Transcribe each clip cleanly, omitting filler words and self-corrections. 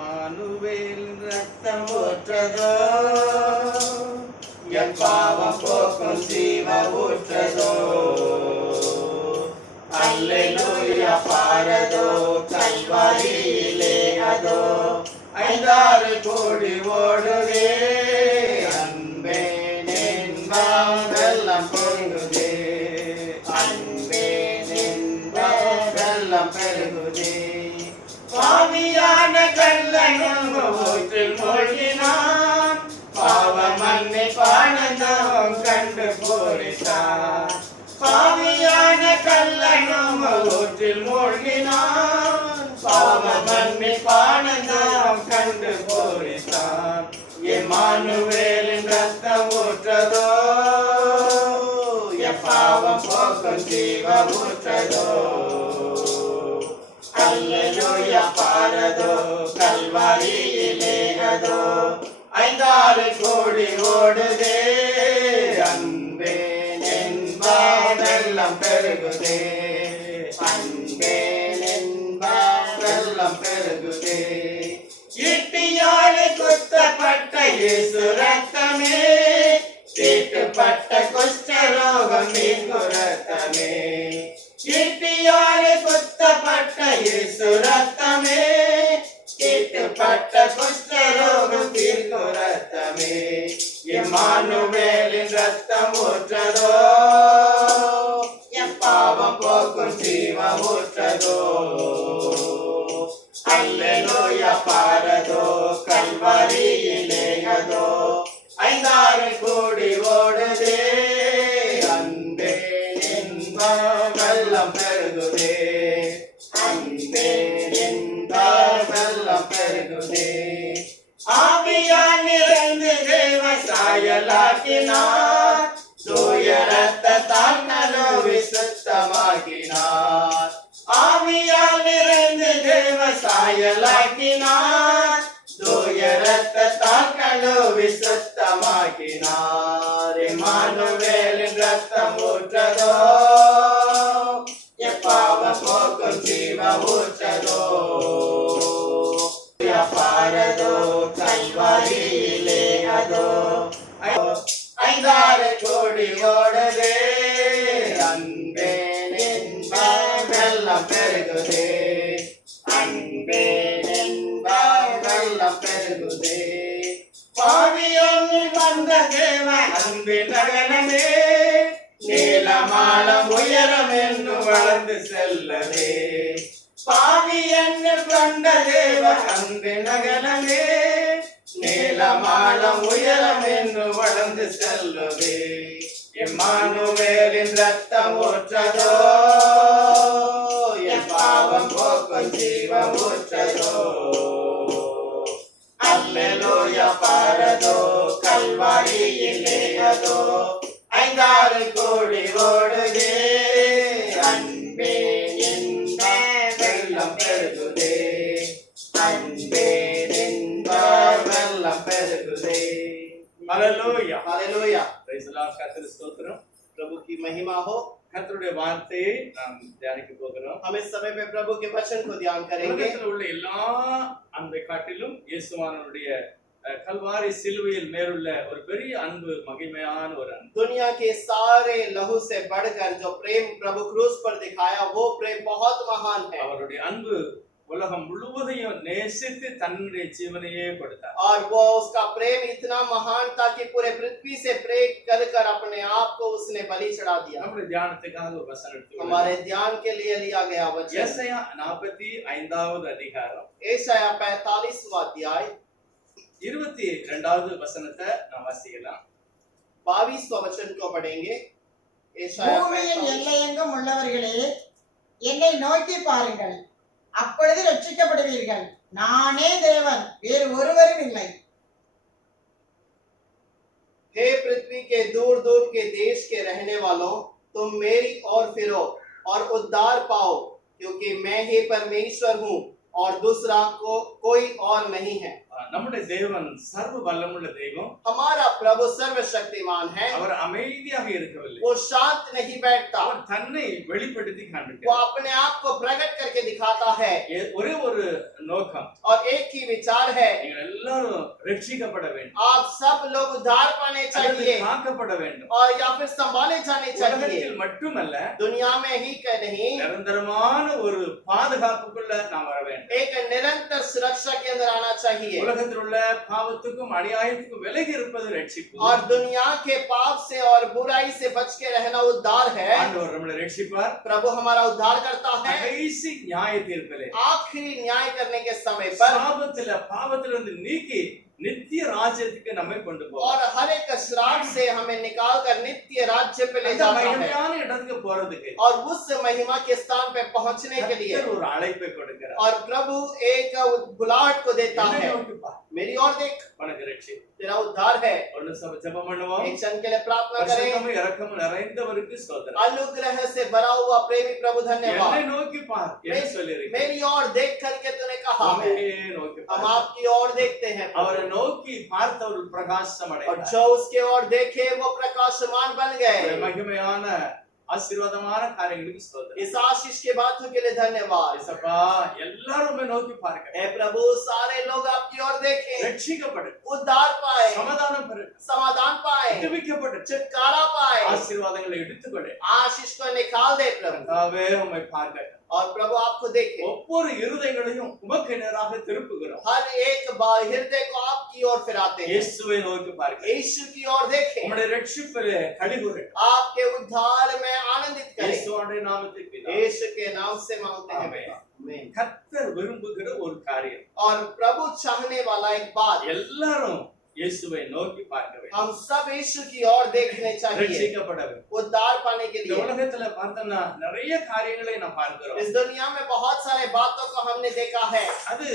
Emmanuel ரத்தம் ஊற்றதோ, என் பாவம் போக்கும் ஜீவ ஊற்றதோ. அல்லேலூயா பாரதோ, கல்வாரியிலே அதோ 5-6 கோடி ஓடுதே. அன்பே நின்பாம் வெள்ளம் பெருகுதே, அன்பே நின்பாம் வெள்ளம் பெருகுதே. பாவியான கள்ளனும் ஊற்றில் மூழ்கினான், பாவ மன்னிப்பானந்தம் கண்டு பூரித்தான். பாவியான கள்ளனும் ஊற்றில் மூழ்கினான், பாவ மன்னிப்பானந்தம் கண்டு பூரித்தான். எம்மானுவேலின் ரத்தம் ஊற்றதோ, என் பாவம் போக்கும் ஜீவ ஊற்றதோ. அல்லேலூயா பாரதோ, கல்வாரியிலே அதோ 5-6 கோடி ஓடுதே. அன்பே நின்பாம் வெள்ளம் பெருகுதே, அன்பே நின்பாம் வெள்ளம் பெருகுதே. ஈட்டியாலே குத்தப்பட்ட இயேசு ரத்தமே, தீட்டுப்பட்ட குஷ்டரோகம் நீங்கும் ரத்தமே. ஈட்டியாலே குத்தப்பட்ட இயேசு ரத்தமே, தீட்டுப்பட்ட குஷ்டரோகம் தீர்க்கும் ரத்தமே. எம்மானுவேலின் ரத்தம் ஊற்றதோ, என் பாவம் போக்கும் ஜீவ ஊற்றதோ. அல்லேலூயா பாரதோ, கல்வாரியிலே அதோ 5-6 கோடி ஓடுதே. அன்பே நின்பாம் வெள்ளம் பெருகுதே, அன்பே நின்பாம் வெள்ளம் பெருகுதே. ஆவியால் நிறைந்து தேவ சாயலாக்கினார், தூய ரத்தத்தால் கழுவி சுத்தமாக்கினார். ஆவியால் நிறைந்து தேவ சாயலாக்கினார், தூய ரத்தத்தால் கழுவி சுத்தமாக்கினார். எம்மானுவேலின் ரத்தம் ஊற்றதோ, என் பாவம் போக்கும் ஜீவ ஊற்றதோ. பாரதோ, கல்வாரியிலே அதோ 5-6 கோடி ஓடுதே. அன்பே நின்பாம் வெள்ளம் பெருகுதே, அன்பே நின்பாம் வெள்ளம் பெருகுதே. பாவியொன்னில் வந்த தேவ அன்பின் நகனமே, நீளமாலம் உயரம் என்று வளர்ந்து செல்லவே. பாவியன்னில் கொண்ட தேவ அன்பின் நகனமே, நீளமாலம் உயரம் என்று வளர்ந்து செல்லவே. எம்மானுவேலின் ரத்தம் ஊற்றதோ, என் பாவம் போக்கும் ஜீவ ஊற்றதோ. அல்லேலூயா பாரதோ, கல்வாரியிலே அதோ 5-6 கோடி ஓடுதே. அன்பே நின்பாம் வெள்ளம் பெருகுதே, அன்பே நின்பாம் வெள்ளம் பெருகுதே. Hallelujah hallelujah praise the lord. கர்த்தர் ஸ்தோத்திரம். प्रभु की महिमा हो. கர்த்தருடைய வார்த்தையை நாம் தியானிக்க போகிறோம். हम इस समय पे प्रभु के वचन को ध्यान करेंगे. உலகத்தில் உள்ள எல்லா அன்பை காட்டிலும் இயேசுவானுடைய கல்வாரி சிலுவையில் மேலுள்ள ஒரு பெரிய அன்பு, மகிமையான ஒரு அன்பு. दुनिया के सारे लहू से बढ़कर जो प्रेम प्रभु क्रूस पर दिखाया, वो प्रेम बहुत महान है. அவருடைய அன்பு உலகம் முழுவதையும் நேசித்து தன்னுடைய ஜீவனையே கொடுத்தார். और वो उसका प्रेम इतना महान था कि पूरे पृथ्वी से प्रेम कर अपने आप को उसने बलि चढ़ा दिया. நம்முடைய தியானத்துக்காக ஒரு வசனம் எடுத்துக்கொள்வோம். हमारे ध्यान के लिए लिया गया वचन यशाया 45வது அதிகாரம், यशाया 45वां अध्याय 22வது வசனத்தை நாம் வாசிக்கலாம். 22वां वचन को पढ़ेंगे. यशाया பூமியின் எல்லையெங்கும் உள்ளவர்களே, என்னை நோக்கி பாருங்கள், அப்பொழுது ரட்சிக்கப்படுவீர்கள். நானே தேவன், வேறு ஒருவரும் இல்லை. हे पृथ्वी के दूर दूर के देश के रहने वालों, तुम मेरी ओर फिरो और उद्धार पाओ, क्योंकि मैं ही परमेश्वर हूँ और दूसरा कोई और नहीं है. நம்முடைய தேவன் சர்வ வல்லமுள்ள தெய்வம். हमारा प्रभु सर्वशक्तिमान है. அவர் அமைதியாக இருக்கவில்லை. वो शांत नहीं बैठता. அவர் தன்னை வெளிப்படுத்தி वो காண்பிக்கிறார். अपने आप को प्रकट करके दिखाता है. ஒரே ஒரு நோக்கம். और एक ही विचार है, நீங்கள் எல்லாரும் ரட்சிக்கப்பட வேண்டும் आप सब लोग उद्धार पाने அல்லது चाहिए காக்கப்பட வேண்டும். और या फिर संभाले जाने चाहिए। உலகத்தில் மட்டுமல்ல, दुनिया में ही का नहीं, நிரந்தரமான ஒரு பாதுகாப்புக்குள்ள நாம் வர வேண்டும். एक निरंतर सुरक्षा के अंदर आना चाहिए உலகத்தில் உள்ள பாவத்துக்கும் அநியாயத்துக்கும் விலகி இருப்பது ரட்சிப்பு. और दुनिया के पाप से और बुराई से बच के रहना उद्धार है। ஆண்டவர் நம்மளை ரட்சிப்பார். प्रभु हमारा उद्धार करता है கடைசி நியாய தீர்ப்பிலே आखिरी न्याय करने के समय पर, சாபத்தில பாவத்திலிருந்து நீக்கி நித்திய ராஜ்யத்துக்கு நம்மை கொண்டு போவார். और हर एक श्राप से हमें निकाल कर नित्य राज्य पे ले அந்த जाता है மகிமையான இடத்துக்கு போறதுக்கு और उस महिमा के स्थान पे पहुंचने के लिए கர்த்தர் ஒரு அழைப்பை கொடுக்கிறார். और प्रभु एक बुलाहट को देता என்னை है, நோக்கி பார், मेरी ओर देख, உனக்கு ரட்சி. तेरा उद्धार है। ஒரு நிமிஷம் ஜெபம் பண்ணுவோம். एक क्षण के लिए प्रार्थना करें। பரிசுத்தமும் இரக்கமும் நிறைந்தவருக்கு ஸ்தோத்திரம். अनुग्रह से भरा हुआ प्रेमी प्रभु என்னை धन्यवाद। நோக்கி பார் என்று சொல்லியிருக்கிறார். मेरी ओर देख करके तूने कहा है, உம்மையே நோக்கி हम பார். आपकी ओर देखते हैं அவரை நோக்கி பார்த்தவர் பிரகாசம் और அடைந்தார். जो उसके ओर देखे वो प्रकाशमान बन ஒரு गए। மகிமையான ஆசீர்வாதமான காரியங்களுக்கு ஸ்தோத்திரம். इस आशीष के बातों के लिए धन्यवाद। இயேசப்பா, எல்லாரும் நோக்கி பாருங்க. हे प्रभु, सारे लोग आपकी ओर देखें, ரட்சிக்கப்படு, उद्धार पाए, சமாதானம் பெறு, समाधान पाए, விடுவிக்கப்படு, छुटकारा पाए, ஆசீர்வாதங்களை எடுத்துக்கொடு. आशीष को निकाल दे प्रभु। கர்த்தாவே, உம்மை பார்க்க और प्रभु आपको देखे, ஒவ்வொரு இருதயங்களையும் உமக்கு நேராக திருப்புகிறோம். हर एक बार हृदय को आपकी ओर फिराते हैं। இயேசுவை நோக்கி பார்க்க यीशु की ओर देखें, உம்முடைய ரட்சிப்பிலே களிகூரு. आपके उद्धार में आनंदित करें। இயேசுவுடைய நாமத்தில் பிதாவே. यीशु के नाम से मांगते हैं आमीन। पिता। आमीन। கர்த்தர் விரும்புகிற ஒரு காரியம், और प्रभु चाहने वाला एक बात, எல்லாரும் இயேசுவை நோக்கி பார்க்க வேண்டும். हम सब यीशु की ओर देखने चाहिए, ரட்சிக்கப்பட வேண்டும். उद्धार पाने के இந்த लिए। உலகத்துல பார்த்தோம்னா நிறைய காரியங்களை நாம் பார்க்கிறோம். इस दुनिया में बहुत सारे बातों को हमने देखा है, அது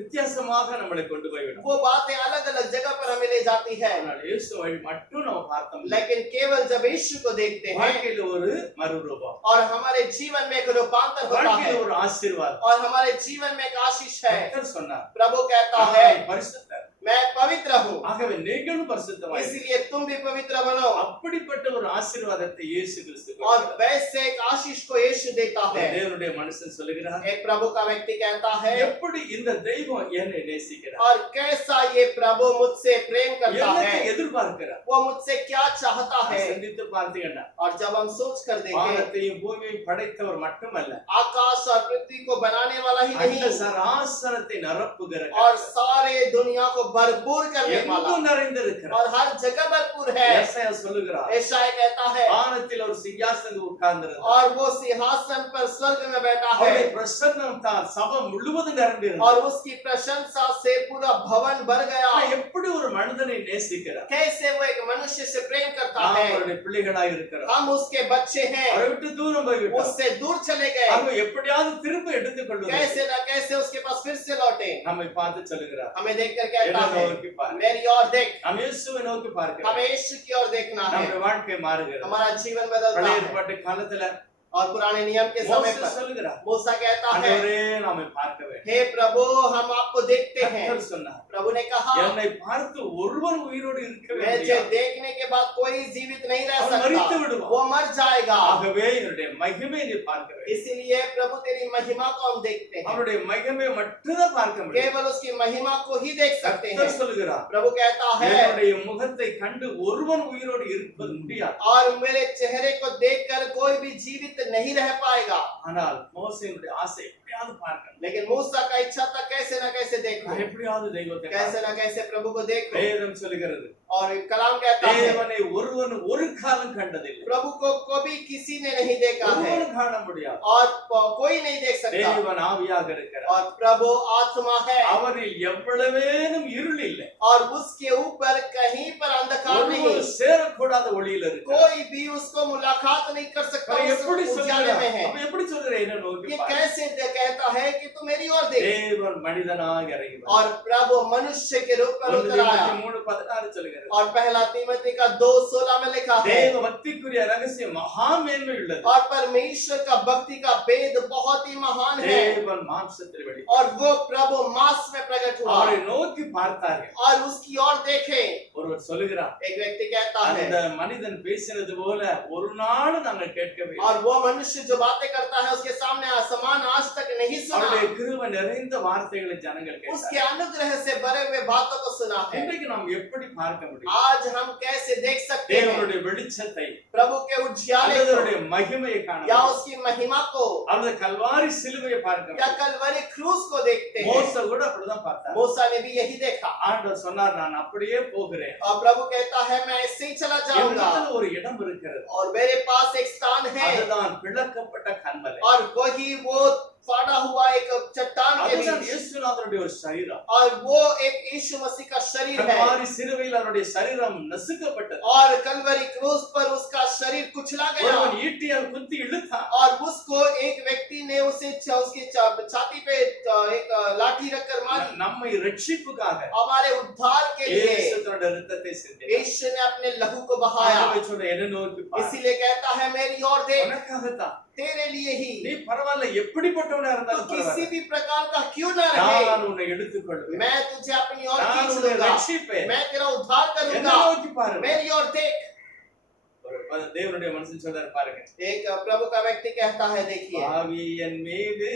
வித்தியாசமாக நம்மளை கொண்டு போய்விடும். वो बातें अलग अलग जगह पर हमें ले जाती है, ஆனால் இயேசு வழி மட்டும் நம்ம பார்த்தோம். लेकिन केवल जब यीशु को देखते हैं வாழ்க்கையில ஒரு மறுரூபம், और हमारे जीवन में एक रूपांतर होता है வாழ்க்கையில ஒரு ஆசீர்வாதம். और हमारे जीवन में एक आशीष है। கர்த்தர் சொன்னார், प्रभु कहता है, நான் பரிசுத்தர், मैं पवित्र हूँ, ஆகவே நீங்களும் பரிசுத்தமாய் இருங்கள். इसलिए तुम भी पवित्र बनो। அப்படிப்பட்ட ஒரு ஆசீர்வாதத்தை இயேசு கிறிஸ்து और கொடுக்கிறார். वैसे एक आशीष को यीशु देता है। தேவனுடைய மனுஷன் சொல்லுகிறார், एक प्रभु का व्यक्ति कहता है, எப்படி இந்த தெய்வம் என்னை நேசிக்கிறார், और कैसा ये प्रभु मुझसे प्रेम करता என்னத்தை है, எதிர்பார்க்கிறார். वो मुझसे क्या चाहता है। சிந்தித்து பார்த்தீங்கன்னா, और जब हम सोच कर देखें, வானத்தையும் பூமியையும் படைத்தவர் மட்டுமல்ல, आकाश और पृथ्वी को बनाने वाला ही அந்த नहीं, சராசரத்தை நிரப்புகிற और கர்த்தர். सारे दुनिया को भरपूर करने वाला எங்கும் நிறைந்திருக்கிறார். और हर जगह भरपूर है। ஏசாயா சொல்லுகிறார், यशायाह कहता है, வானத்தில் ஒரு சிங்காசனம் உட்கார்ந்திருந்தார், और वो सिंहासन पर स्वर्ग में बैठा அவருடைய है பிரசன்னம் தான் சபை முழுவதும் நிரம்பியிருந்தது. और उसकी प्रशंसा से पूरा भवन भर गया। ஆனா எப்படி ஒரு மனிதனை நேசிக்கிறார். कैसे वो एक मनुष्य से प्रेम करता நாம் है। அவருடைய பிள்ளைகளாய் இருக்கிறோம். हम उसके बच्चे हैं, அவரை விட்டு தூரம் போய்விட்டோம். उससे दूर चले गए, அவங்க எப்படியாவது திரும்ப எடுத்துக்கொள்வது. कैसे ना कैसे उसके पास फिर से लौटे। நம்மை பார்த்து சொல்லுகிறார், हमें देखकर कहता என்னை है, நோக்கி பார். मेरी ओर देख। நாம் இயேசுவை நோக்கி பார்க்கிறோம். हमें यीशु की ओर देखना है, நம்முடைய வாழ்க்கை மாறுகிறது. हमारा जीवन बदलता பழைய है। ஏற்பாட்டு காலத்துல और पुराने नियम के समय மோசே पर சொல்லுகிறார், मूसा कहता है, ஆண்டவரே நாமை பார்க்க வேண்டும். हे प्रभु हम आपको देखते हैं। கர்த்தர் சொன்னார், प्रभु ने कहा, என்னை பார்த்து ஒருவர் உயிரோடு இருக்கவே मुझे முடியாது. देखने के बाद कोई जीवित नहीं रह அவன் மரித்து सकता, விடுவான். वो मर जाएगा। ஆகவே என்னுடைய மகிமை நீ பார்க்க வேண்டும். इसीलिए प्रभु तेरी महिमा को हम देखते हैं, அவருடைய மகிமை மட்டும்தான் பார்க்க முடியும். केवल उसकी महिमा को ही देख सकते हैं। கர்த்தர் சொல்லுகிறார், प्रभु कहता है, என்னுடைய முகத்தை கண்டு ஒருவன் உயிரோடு இருப்பது முடியாது. और मेरे चेहरे को देखकर कोई भी जीवित नहीं रह पाएगा। ஆனால் மோசேயுடைய ஆசை எப்படியாவது பார்க்கணும். लेकिन मूसा का इच्छा था कैसे ना कैसे देखो, நான் எப்படியாவது தெய்வத்தை कैसे பார்க்கணும். ना कैसे प्रभु को देखो। வேதம் சொல்லுகிறது, और कलाम कहता है, தேவனை ஒருவன் ஒரு காலம் கண்டதில்லை, प्रभु को कभी किसी ने नहीं देखा है ஒருவன் காண முடியாது. और कोई नहीं देख सकता। தேவன் ஆவியாக இருக்கிறார். और प्रभु आत्मा है அவரில் எவ்வளவேனும் இருள் இல்லை. और उसके ऊपर कहीं पर अंधकार नहीं, ஒருவர் சேரக்கூடாத ஒளியில் இருக்கிறார். कोई भी उसको मुलाकात नहीं कर सकता, அவன் उस எப்படி उजाले में है। சொல்கிறார்? அவன் எப்படி சொல்கிறார்? என்ன நோக்கி ये பார். कैसे कहता है कि तू मेरी ओर देख। தேவன் மனிதனாக இறங்கி வந்தார். और प्रभु मनुष्य के रूप में 1 उतर आया। தீமோத்தேயு 3:16 சொல்கிறது, और पहला तीमुथी का 2:16 में लिखा है, தேவ பக்திக்குரிய ரகசியம் மகா மேன்மை உள்ளது. और परमेश्वर का भक्ति का भेद बहुत ही महान है। தேவன் மாம்சத்தில் வெளி और वो प्रभु मांस में प्रकट हुआ அவரை நோக்கி பார்த்தார்கள். और उसकी ओर देखे। ஒருவர் சொல்லுகிறார், एक व्यक्ति व्यक्ति कहता है, அந்த மனிதன் பேசினது போல ஒரு நாள் நாங்கள் கேட்கவே இல்லை. और वो मनुष्य जो बातें करता है उसके सामने आसमान आज तक नहीं सुना, அவருடைய கிருபை நிறைந்த வார்த்தைகளை ஜனங்கள் उसके கேட்டார்கள். अनुग्रह से भरे हुए बातों को सुना है। இன்றைக்கு நாம் எப்படி பார்க்க முடியும் आज हम कैसे देख सकते हैं தேவனுடைய வெளிச்சத்தை, प्रभु के उज्याले அல்லது को, அவருடைய மகிமையை காண या முடியும்? उसकी महिमा को, அல்லது கல்வாரி சிலுவையை பார்க்க या முடியும்? कलवरी क्रूस को देखते हैं। மோசே கூட அப்படிதான் பார்த்தார். मूसा ने भी यही देखा, ஆண்டவர் சொன்னார், நான் அப்படியே போகிறேன். और प्रभु कहता है मैं ऐसे ही चला जाऊंगा, என்னிடத்தில் ஒரு இடம் இருக்கிறது, और मेरे पास एक स्थान है, அதுதான் பிளக்கப்பட்ட கன்மலை. और वही वो फाड़ा हुआ एक चट्टान के அதுதான் बीच, இயேசுநாதருடைய ஒரு சரீரம். और वो एक यीशु मसीह का शरीर है, கல்வாரி சிலுவையில் அவருடைய சரீரம் நசுக்கப்பட்டது. और कलवरी क्रूस पर उसका शरीर कुचला गया, ஒருவன் ஈட்டியால் குத்தி இழுத்தான். और उसको एक व्यक्ति ने उसे उसकी छाती पे एक लाठी रखकर मारी, நம்மை ரட்சிப்புக்காக हमारे उद्धार के लिए இயேசு தன்னுடைய இரத்தத்தை சிந்தினார். यीशु ने अपने लहू को बहाया। ஆண்டவர் சொல்ற என்னை நோக்கி பார். इसीलिए कहता है मेरी ओर देख, உனக்காகத்தான். तेरे लिए ही, நீ பரவாயில்ல, எப்படிப்பட்டவனா तो இருந்தாலும் किसी பரவாயில்ல, भी प्रकार का क्यों ना रहे, நான் உன்னை எடுத்துக்கொள்வேன், मैं तुझे अपनी ओर நான் खींच உன்னை लूंगा, ரட்சிப்பேன், मैं तेरा उद्धार என்னை करूंगा, நோக்கி பாருங்க. मेरी ओर देख। ஒரு தேவனுடைய மனுஷன் சொல்றாரு பாருங்க, एक प्रभु का व्यक्ति कहता है, देखिए, பாவி என் மீது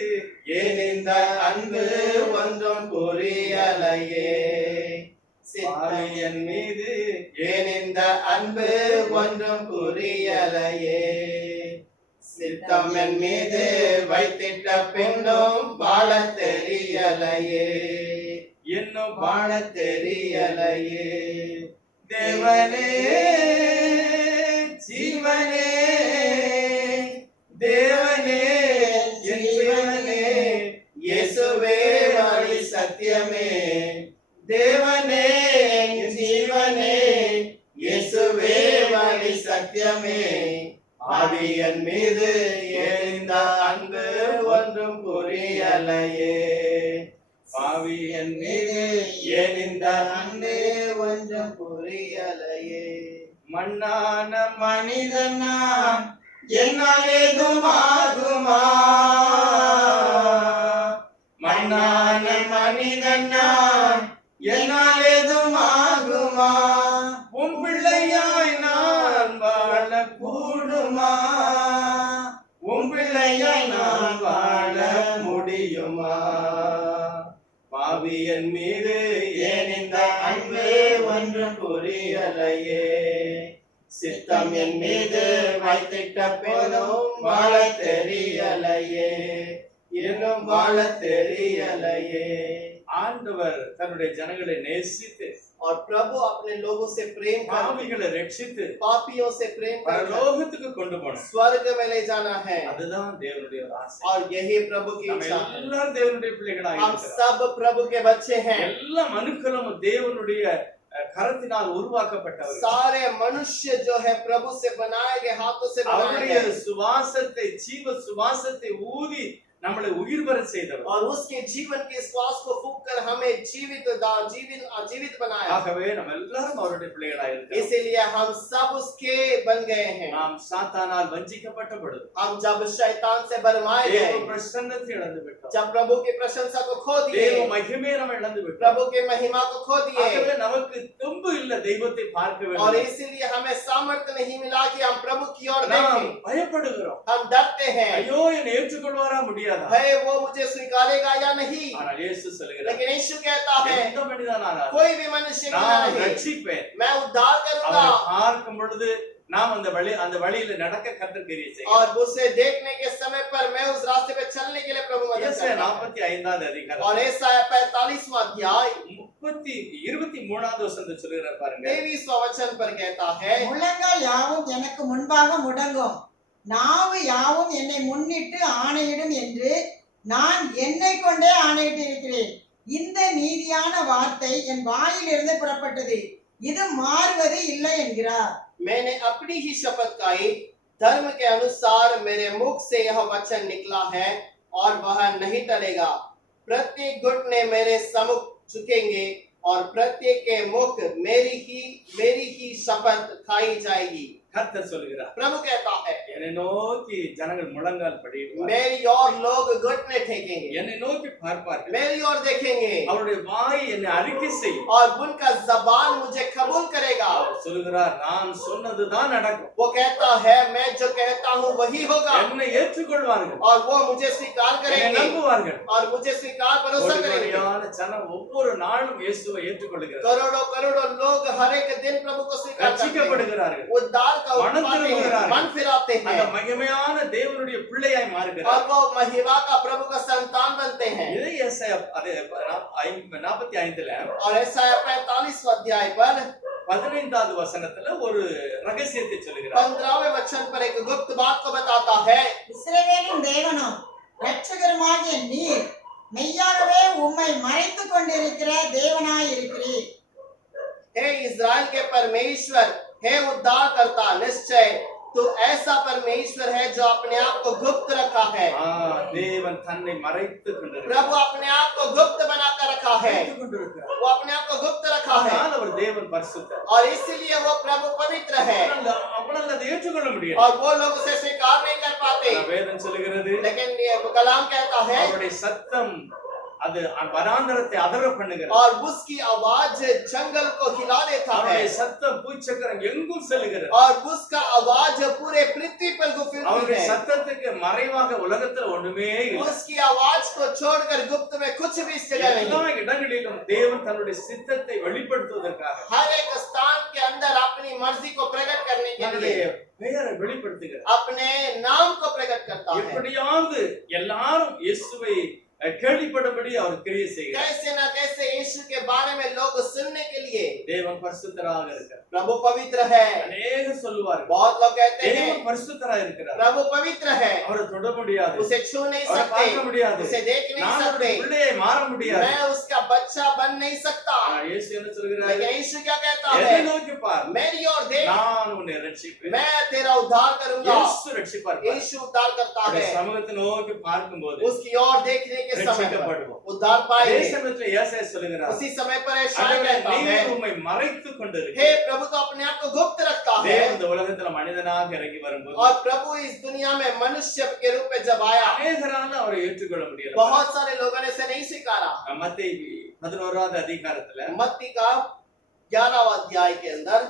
ஏன் இந்த அன்பு ஒன்றும் புரியலையே, பாவி என் மீது ஏன் இந்த அன்பு ஒன்றும் புரியலையே, சித்தம் என் மீது வைத்திட்ட பின்னும் வாழ தெரியலையே, இன்னும் வாழ தெரியலையே, தேவனே ஜீவனே, தேவனே என் ஜீவனே, இயேசுவே வழி சத்தியமே, தேவனே என் ஜீவனே, இயேசுவே வழி சத்தியமே, ஆவியன் மீது ஏன் இந்த அன்பு ஒன்றும் புரியலையே, பாவி என் மீது ஏன் இந்த அன்பு ஒன்றும் புரியலையே, மண்ணான மனிதன் நான் என்னால் ஏதும் ஆகுமா, மண்ணான மனிதன் நான் என்னால் ஏதும் ஆகுமா, உன் பிள்ளையாய் நான் வாழ கூடுமா, உன் பிள்ளையாய் நான் வாழ முடியுமா, பாவியன் மீது ஏன் இந்த அன்பு ஒன்றும் புரியலையே, சித்தம் என் மீது வைத்திட்ட பின்னும் வாழ தெரியலையே, இன்னும் வாழ தெரியலையே। ஆண்டவர் தன்னுடைய ஜனங்களை நேசித்து और प्रभु अपने लोगों से प्रेम कर பாவிகளை ரட்சித்து पापियों से प्रेम कर பரலோகத்துக்கு கொண்டு போனார். स्वर्ग में ले जाना है, அதுதான் தேவனுடைய ஒரு ஆசை. और यही प्रभु की நம்ம इच्छा है। எல்லாரும் தேவனுடைய பிள்ளைகளாக हम இருக்கிறோம். सब प्रभु के बच्चे हैं, எல்லா மனுக்களும் தேவனுடைய கரத்தினால் உருவாக்கப்பட்டவர்கள். सारे मनुष्य जो है प्रभु से बनाए गए, हाथों से बनाए அவருடைய गए, சுவாசத்தை, ஜீவ சுவாசத்தை ஊதி நம்மளை உயிர் பெற செய்தவர். और उसके जीवन के श्वास को फूंक कर हमें जीवित बनाया। ஆகவே நம்ம எல்லாரும் அவருடைய பிள்ளைகளாக இருக்கிறோம். इसीलिए हम सब उसके बन गए हैं। நாம் சாத்தானால் வஞ்சிக்கப்பட்ட பொழுது हम जब शैतान से भरमाए தேவ गए, பிரசன்னத்தை இழந்து விட்டோம். जब प्रभु की प्रशंसा को खो தேவ दिए, மகிமையை நம்ம இழந்து விட்டோம். प्रभु के महिमा को खो दिए, ஆகவே நமக்கு தும்பு இல்ல தெய்வத்தை பார்க்க और வேண்டும். इसीलिए हमें सामर्थ्य नहीं मिला कि हम प्रभु की ओर நாம் देखें। பயப்படுகிறோம். हम डरते हैं, ஐயோ என்னை ஏற்றுக்கொள்வாரா முடியாதா? है वो मुझे स्वीकारेगा या नहीं। ஆனால் இயேசு சொல்கிறார், लेकिन यीशु कहता है, எந்த மனிதனானாலும் कोई भी मनुष्य क्यों நான் नहीं, ரட்சிப்பேன். मैं उद्धार அவரை करूंगा। பார்க்கும் பொழுது நாம் அந்த வழியில நடக்க கர்த்தர் கிரியை செய்கிறார். और उसे देखने के समय पर मैं उस रास्ते पे चलने के लिए प्रभु मदद ஏசாயா करता है। 45வது அதிகாரம் और ऐसा 45वां अध्याय 23வது வசனத்தை சொல்கிறார் பாருங்க. 23वां वचन पर कहता है, முழங்கால் யாவும் எனக்கு முன்பாக முடங்கும், நாவு யாவும் என்னை முன்னிட்டு ஆணையிடும் என்று நான் என்னை கொண்டே ஆணையிட்டு இருக்கிறேன். இந்த நீதியான வார்த்தை என் வாயிலிருந்து புறப்பட்டது, இது மாறுவது இல்லை என்கிறார். मैंने अपनी ही शपथ खाई, धर्म के अनुसार मेरे मुख से यह वचन निकला है और वह नहीं टलेगा। प्रत्येक घुटने मेरे सम्मुख झुकेंगे और प्रत्येक के मुख मेरी ही शपथ खाई जाएगी। கர்த்தர் சொல்கிறார். प्रभु कहता है என்னை நோக்கி ஜனங்கள் முழங்கால் படியிடுவார்கள். मेरी ओर लोग घुटने टेकेंगे, என்னை நோக்கி பார்ப்பார்கள். मेरी ओर देखेंगे அவருடைய வாய் என்னை அறிக்கை செய்யும். और उनका जबान मुझे कबूल करेगा। அவர் சொல்கிறார், நான் சொன்னதுதான் நடக்கும். वो कहता है मैं जो कहता हूँ वही होगा என்னை ஏற்றுக்கொள்வார்கள், और वो मुझे स्वीकार என்னை करेंगे நம்புவார்கள். और मुझे स्वीकार भरोसा करेंगे। கோடிக்கோடியான ஜனம் ஒவ்வொரு நாளும் இயேசுவை ஏற்றுக்கொள்கிறார்கள், करोड़ों करोड़ों लोग हर एक दिन प्रभु को स्वीकार करते हैं, ரட்சிக்கப்படுகிறார்கள், उद्धार का मन उपवास फिराते मन फिराते அந்த हैं மகிமையான தேவனுடைய பிள்ளையாய் और மாறுகிறார்கள். वो महिमा का प्रभु का संतान बनते हैं। இது ஏசாயா 45ல और ऐसा 45 अध्याय पर 15வது வசனத்துல ஒரு ரகசியத்தை சொல்லுகிறார். 15वें वचन पर एक गुप्त बात को बताता है। இஸ்ரவேலின் தேவனும் இரட்சகருமாகிய நீர் மெய்யாகவே உம்மை மறைத்துக் கொண்டிருக்கிற தேவனாய் இருக்கிறீர். हे इज़राइल के परमेश्वर, हे उद्धार करता, निश्चय तो ऐसा परमेश्वर है जो अपने आप को गुप्त रखा है। தேவன் தன்னை மறைத்துக் கொண்டிருக்கிறார். प्रभु अपने आप को गुप्त बनाकर रखा है, மறைத்துக் கொண்டிருக்கிறார். वो अपने आप को गुप्त रखा है ஆனால் அவர் தேவன் பரிசுத்தர். और इसलिए वो प्रभु पवित्र है அவனால் அதை ஏற்றுக்கொள்ள முடியாது. और वो लोग उसे स्वीकार नहीं कर पाते। வேதம் சொல்லுகிறது, लेकिन ये कलाम कहता है அவருடைய சத்தம் அது வனாந்தரத்தை அதற பண்ணுகிறது. और उसकी आवाज जंगल को हिला देता है அவருடைய சத்தம் பூச்சக்கரம் எங்கும் செல்லுகிறது. और उसका आवाज पूरे पृथ्वी पर गुफिरती அவருடைய है। சத்தத்துக்கு மறைவாக உலகத்துல ஒண்ணுமே இல்லை. उसकी आवाज को छोड़कर गुप्त में कुछ भी इस जगह எல்லா नहीं। இடங்களிலும் தேவன் தன்னுடைய சித்தத்தை வெளிப்படுத்துவதற்காக हर एक स्थान के अंदर अपनी मर्जी को प्रकट करने के தன்னுடைய लिए பெயரை வெளிப்படுத்துகிறார். अपने नाम को प्रकट करता है। எப்படியாவது எல்லாரும் இயேசுவை கேள்விப்படும்படி அவர் கிரியை செய்கிறார். कैसे न कैसे यीशु के बारे में लोग सुनने के लिए தேவன் பரிசுத்தராக இருக்கிறார். प्रभु पवित्र है। அநேகர் சொல்லுவார்கள், बहुत लोग कहते हैं தேவன் பரிசுத்தராக இருக்கிறார், प्रभु पवित्र है, அவரை தொட முடியாது, उसे छू नहीं அவரை सकते, பார்க்க முடியாது, उसे देख नहीं நான் सकते, அவருடைய பிள்ளையை மாற முடியாது. मैं उसका बच्चा बन नहीं सकता। ஆனால் இயேசு என்ன சொல்கிறார்? लेकिन यीशु क्या कहता என்னை है, நோக்கி பார், मेरी ओर देख, நான் உன்னை ரட்சிப்பேன். मैं तेरा उद्धार करूंगा। இயேசு ரட்சிப்பார். यीशु उद्धार करता அவருடைய है, சமூகத்தை நோக்கி பார்க்கும்போது उसकी ओर देखने के समय पर ரட்சிக்கப்படுவோம். उद्धार அதே पाएंगे। சமயத்துல ஏசாயா சொல்லுகிறார், उसी समय पर यशायाह ஆண்டவரே, कहता है, நீர் உம்மை மறைத்துக் கொண்டிருக்கிறீர். हे प्रभु तो अपने आप को गुप्त रखता है। தேவன் இந்த உலகத்துல மனிதனாக இறங்கி வரும்போது और प्रभु इस दुनिया में मनुष्य के रूप में जब आया, அநேகரால அவரை ஏற்றுக்கொள்ள முடியல. बहुत सारे लोगों ने इसे नहीं स्वीकारा। மத்தேயு 11வது அதிகாரத்துல मत्ती का 11वां अध्याय के अंदर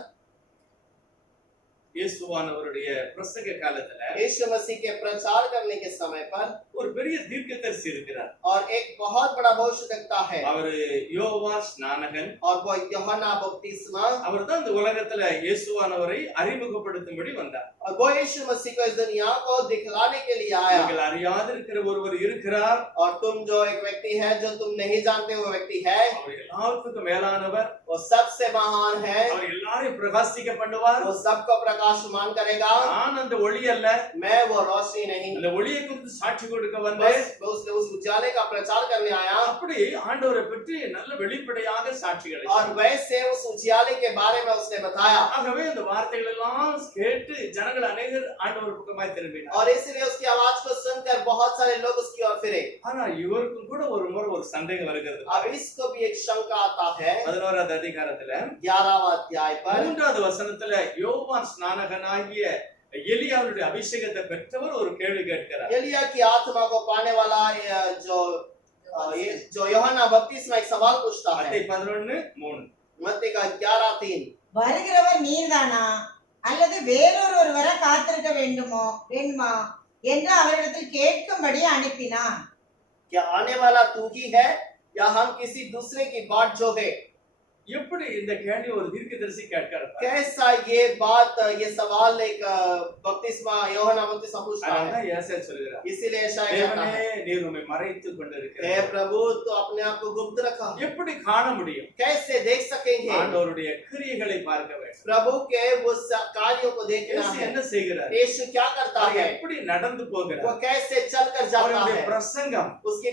இயேசுவானவருடைய பிரசங்க காலத்துல यीशु मसीह के प्रचार करने के समय पर ஒரு பெரிய தீர்க்கதரிசி இருக்கிறார். और एक बहुत बड़ा भविष्यवक्ता है அவரு யோவான் ஸ்நானகன். और वो यूहन्ना बपतिस्मा। அவர் தான் இந்த உலகத்துல இயேசுவானவரை அறிமுகப்படுத்தும்படி வந்தார். और वो यीशु मसीह को इस दुनिया को दिखलाने के लिए आया। நீங்கள் அறியாதிருக்கிற ஒருவர் இருக்கிறார், और तुम जो एक व्यक्ति है जो तुम नहीं जानते वो व्यक्ति है, அவர் எல்லாத்துக்கும் மேலானவர், वो सबसे महान है, அவர் எல்லாரையும் பிரகாசிக்க பண்ணுவார். वो सबको प्रकाशमान करेगा। நான் அந்த ஒளி அல்ல, मैं वो रोशनी नहीं, அந்த ஒளியை குறித்து சாட்சி கொடுக்க வந்தேன். बस उस उजाले का प्रचार करने आया। அப்படி ஆண்டவரை பற்றி நல்ல வெளிப்படையாக சாட்சிகளை और वैसे उस उजियाले के बारे में उसने बताया। ஆகவே இந்த வார்த்தைகள் எல்லாம் கேட்டு ஜனங்கள் அநேகர் ஆண்டவர் பக்கமாய் திரும்பினார். और इसलिए उसकी आवाज को सुनकर बहुत सारे लोग उसकी ओर फिरे। ஆனா இவருக்கும் கூட ஒரு முறை ஒரு சந்தேகம் வருகிறது. अब इसको भी एक शंका आता है 11வது அதிகாரத்துல 11वां अध्याय पर 3வது வசனத்துல யோவான் ஸ்நானகனாகிய எலியாவுடைய அபிஷேகத்தை பெற்றவர் ஒரு கேள்வி கேட்கிறார். एलिया की आत्मा को पाने वाला जो यूहन्ना बपतिस्मा एक सवाल पूछता है। மத்தேயு 11:3. मत्ती का 11:3 வருகிறவர் நீர்தானா அல்லது வேறொருவர் வர காத்திருக்க வேண்டுமா என்று அவரிடத்தில் கேட்கும்படி அனுப்பினான். क्या आने वाला तू ही है या हम किसी दूसरे की बाट जो है? எப்படி இந்த கேள்வி ஒரு தீர்க்கதரிசி கேட்கிறார்? कैसा ये बात, ये सवाल एक बपतिस्मा यूहन्ना बपतिस्मा पूछता है। அதான் ஏசாயா சொல்கிறார், इसीलिए यशायाह कहता தேவனே है, நீர் உம்மை மறைத்துக் கொண்டிருக்கிறீர். हे प्रभु तो अपने आप को गुप्त रखा, எப்படி காண முடியும்? कैसे देख सकेंगे? ஆண்டவருடைய கிரியைகளை பார்க்க வேண்டும். प्रभु के उस कार्यों को देखना இயேசு है। என்ன செய்கிறார்? यीशु क्या करता அவர் है? எப்படி நடந்து वो போகிறார்? कैसे चलकर जाता அவருடைய है? பிரசங்கம், उसकी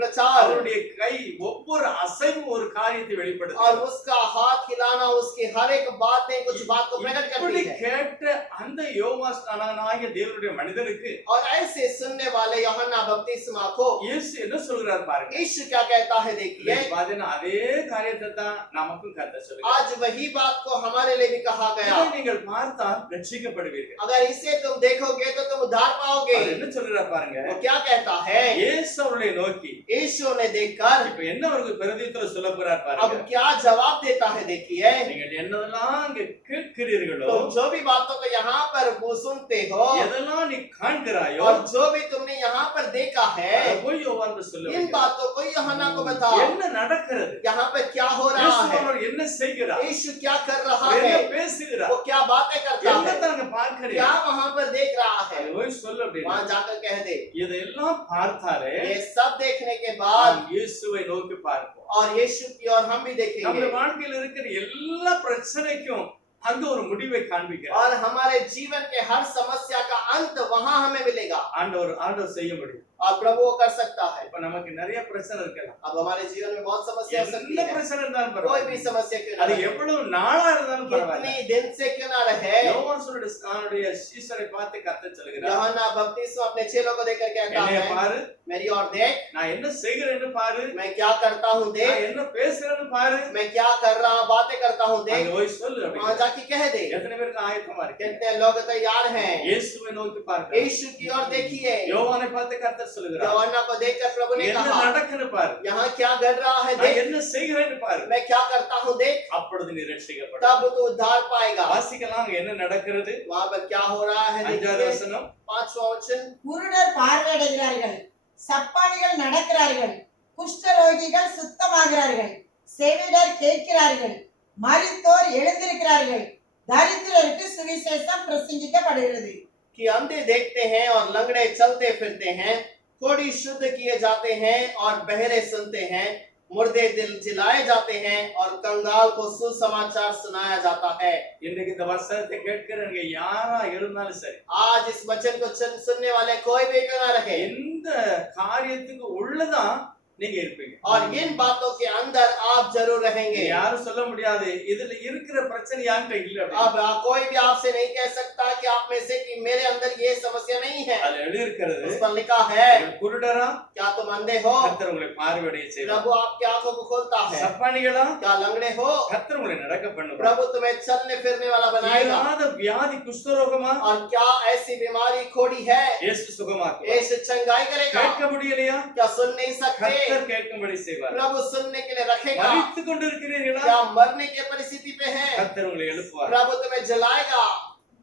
प्रचार அவருடைய கை, ஒவ்வொரு அசைவும் ஒரு காரியத்தை और வெளிப்படுத்துகிறது. उसका हाथ हिलाना उसकी हर एक बात में कुछ बात को प्रकट இப்படி करती है। கேட்ட அந்த யோவாஸ்நானாகிய தேவனுடைய மனிதனுக்கு और ऐसे सुनने वाले यूहन्ना बपतिस्मा को இயேசு என்ன சொல்கிறார் பாருங்க. यीशु क्या कहता है देखिए। இன்னைக்கு பாத்தீங்கன்னா அதே காரியத்தை தான் நமக்கும் கர்த்தர் சொல்லுகிறார். आज वही बात को हमारे लिए भी कहा गया। இதை நீங்கள் பார்த்தால் ரட்சிக்கப்படுவீர்கள். अगर इसे तुम देखोगे तो तुम उद्धार पाओगे। அவர் என்ன சொல்றார் பாருங்க. वो क्या कहता है? இயேசு அவர்களை நோக்கி यीशु ने देखकर இப்ப என்ன அவருக்கு பிரதியுத்தரம் சொல்லப் போறார் अब பாருங்க. क्या जवाब देता है देखिए। நீங்கள் என்னதெல்லாம் அங்க கேட்கிறீர்களோ, तुम जो भी बातों को यहाँ पर वो सुनते हो எதெல்லாம் நீ காண்கிறாயோ, और जो भी तुमने यहाँ पर देखा है அதை போய் யோவானுக்கு சொல்ல इन வேண்டும். बातों को यूहन्ना को बताओ। என்ன நடக்கிறது? यहाँ पर क्या हो रहा இயேசு है? அவர் என்ன செய்கிறார்? यीशु क्या कर रहा அவர் என்ன है? பேசுகிறார்? वो क्या बातें करता என்ன है? தாங்க பார்க்கிறீங்க? क्या वहाँ पर देख रहा है? அதை போய் சொல்ல அப்படின்னா वहाँ जाकर कह दे। இதெல்லாம் பார்த்தாலே ये सब देखने के बाद நாம் இயேசுவை நோக்கி பார்ப்போம். और यीशु की और हम भी நம்முடைய देखेंगे வாழ்க்கையில் இருக்கிற எல்லா பிரச்சனைக்கும் அங்க ஒரு முடிவை காண்பிக்கிறார். और हमारे जीवन के हर समस्या का अंत वहाँ हमें मिलेगा ஆண்டவர் செய்ய முடியும். और प्रभु वो कर सकता है। இப்ப நமக்கு நிறைய பிரச்சனை இருக்கலாம். अब हमारे जीवन में बहुत समस्या हो सकती என்ன है, பிரச்சனை இருந்தாலும் कोई भी பரவாயில்லை. समस्या क्यों ना அது रहे, எவ்வளவு நாளா இருந்தாலும் பரவாயில்லை. कितनी दिन से क्यों ना रहे। யோவானுடைய சீஷரை பார்த்து கர்த்தர் சொல்கிறார், यूहन्ना बपतिस्मा अपने चेलों को देखकर कहता என்னைய है, பாரு, मेरी ओर देख, நான் என்ன செய்கிறேன்னு பாரு, मैं क्या करता हूँ நான் देख, என்ன பேசுறேன்னு பாரு, मैं क्या कर रहा हूँ, बातें करता हूँ அங்க देख। போய் சொல்லு वहाँ அப்படின்னு. जाके कह दे। எத்தனை பேருக்கு ஆயத்தமா இருக்கு? कितने लोग तैयार हैं? இயேசுவை நோக்கி பார்க்க. यीशु की ओर देखिए। யோவானை பார்த்து கர்த்தர் சொல்கிறார், यूहन्ना को देखकर प्रभु ने என்ன कहा, நடக்குன்னு பாரு, यहाँ क्या घट रहा है நான் देख, என்ன செய்கிறேன்னு பாரு, मैं क्या करता हूँ देख, அப்பொழுது நீ ரட்சிக்கப்படும். तब तू उद्धार पाएगा। வாசிக்கலாம் அங்க என்ன நடக்கிறது. वहाँ पर क्या हो रहा है 5வது देखिए। வசனம். 5वां वचन, குருடர் பார்வையடைகிறார்கள், சப்பானிகள் நடக்கிறார்கள், குஷ்டரோகிகள் சுத்தமாகிறார்கள், செவிடர் கேட்கிறார்கள், மரித்தோர் எழுந்திருக்கிறார்கள், தரித்திரருக்கு சுவிசேஷம் பிரசங்கிக்கப்படுகிறது. कि अंधे देखते हैं और लंगड़े चलते फिरते हैं, कोढ़ी शुद्ध किए जाते हैं और बहरे सुनते हैं, मुर्दे दिल जिलाए जाते हैं और कंगाल को सुसमाचार सुनाया जाता है। இன்னைக்கு இந்த வசனத்தை கேட்கிறவங்க யாரா இருந்தாலும் சரி, आज इस वचन को सुनने वाले कोई भी क्यों ना रहे, எந்த காரியத்துக்கு உள்ளதான் நீங்க இருப்பீங்க. और इन बातों के अंदर आप जरूर रहेंगे। யாரும் சொல்ல முடியாது இதுல இருக்கிற பிரச்சனை யான்ட்ட இல்ல அப்படின்னு. अब कोई भी आपसे नहीं कह सकता कि आप में से कि मेरे अंदर ये समस्या नहीं है। அது எழுதி இருக்கிறது, उस पर लिखा है, குருடரா क्या तुम अंधे हो, கர்த்தர் உங்களை பார்வையடைய செய்வார். प्रभु आपकी आंखों को खोलता है। சப்பானிகளா क्या लंगड़े हो, கர்த்தர் உங்களை நடக்க பண்ணுவார். प्रभु तुम्हें चलने फिरने वाला बनाएगा। தீராத வியாதி குஷ்டரோகமா और क्या ऐसी बीमारी खोड़ी है, இயேசு சுகமாக்குவார். ऐसे चंगाई करेगा। கேட்க முடியலையா? क्या सुन नहीं सकते, கர்த்தர் கேட்கும்படி செய்வார். प्रभु सुनने के लिए रखेगा। மரித்துக் கொண்டிருக்கிறீர்களா? क्या मरने की परिस्थिति पे है, கர்த்தர் உங்களை எழுப்புவார். प्रभु तुम्हें जलाएगा।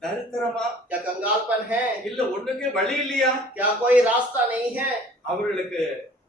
தரித்திரமா? क्या कंगालपन है, இல்ல ஒண்ணுக்கு வழி இல்லையா? क्या कोई रास्ता नहीं है, அவர்களுக்கு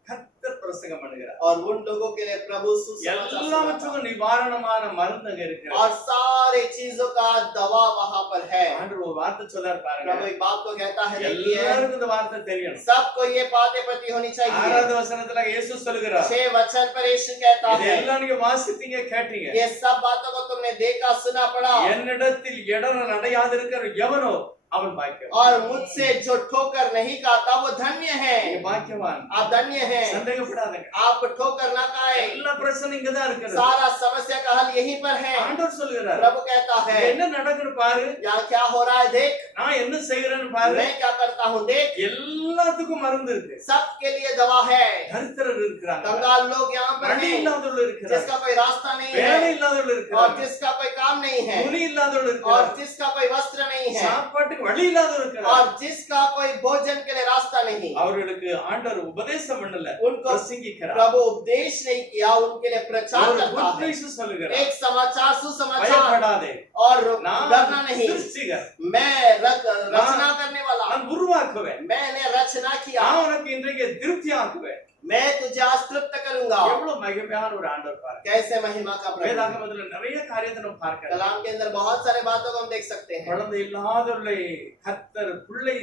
கர்த்தர் பிரசங்கம் பண்ணுகிறார். और उन लोगों के लिए प्रभु सुसमाचार सुनाता எல்லாவற்றுக்கும் நிவாரணமான மருந்து அங்க है। இருக்கிறது. और सारे चीजों का दवा वहाँ पर है। ஆண்டவர் ஒரு வார்த்தை சொல்றார் प्रभु பாருங்க. एक बात को कहता है देखिए, எல்லாருக்கும் இந்த வார்த்தை தெரியணும். सबको ये बातें पता होनी चाहिए। 6வது वசனத்துல இயேசு சொல்கிறார், 6 वचन पर यीशु कहता है, இதெல்லாம் நீங்க வாசித்தீங்க, கேட்டீங்க. ये सब बातों को तुमने देखा सुना पढ़ा, என்னிடத்தில் இடர நடையாதிருக்கிற எவனோ அவன் பாக்கியவான். और मुझसे जो ठोकर नहीं खाता वो धन्य है। நீங்க பாக்கியவான். आप धन्य हैं, சந்தேகப்படாதீங்க. आप ठोकर ना खाए। எல்லா பிரச்சனை இங்க தான் இருக்குது. सारा समस्या का हल यहीं पर है। ஆண்டவர் சொல்கிறார், प्रभु कहता है, என்ன நடக்குது பாரு, यहाँ क्या हो रहा है देख, நான் என்ன செய்கிறேன்னு பாரு. मैं क्या करता हूँ देख। எல்லாத்துக்கும் மருந்து இருக்கு. सबके लिए दवा है। தரித்திரர் இருக்கிறாங்க, कंगाल लोग यहाँ पर வழி हैं, இல்லாதவர்கள் இருக்கிறாங்க, जिसका कोई रास्ता नहीं வேலை है, இல்லாதவர்கள் और இருக்கிறாங்க, जिसका कोई काम नहीं है, துணி இல்லாதவர்கள் और இருக்கிறாங்க, जिसका कोई वस्त्र नहीं है, சாப்பாட்டுக்கு வழி இல்லாதவர்கள் இருக்கிறாங்க. और जिसका कोई भोजन के लिए रास्ता नहीं। அவர்களுக்கு ஆண்டவர் உபதேசம் பண்ணல, उनको பிரசங்கிக்கிறார். प्रभु उपदेश नहीं किया, उनके लिए प्रचार ஒரு करता good है। news சொல்லுகிறார், एक समाचार सुसमाचार, பயப்படாதே, और நான் डरना नहीं। சிருஷ்டிகர், मैं रचना करने वाला, நான் உருவாக்குவேன், मैंने रचना किया, நான் உனக்கு இன்றைக்கு திருப்தி ஆக்குவேன். मैं तुझे आज तृप्त करूंगा। எவ்வளவு மகிமையான ஒரு ஆண்டவர் பாருங்க. कैसे महिमा का प्रभु। வேதாகமத்துல நிறைய காரியத்தை நம்ம பார்க்கலாம். कलाम के अंदर बहुत सारे बातों को हम देख सकते हैं। குழந்தை இல்லாதவர்களை கர்த்தர் பிள்ளை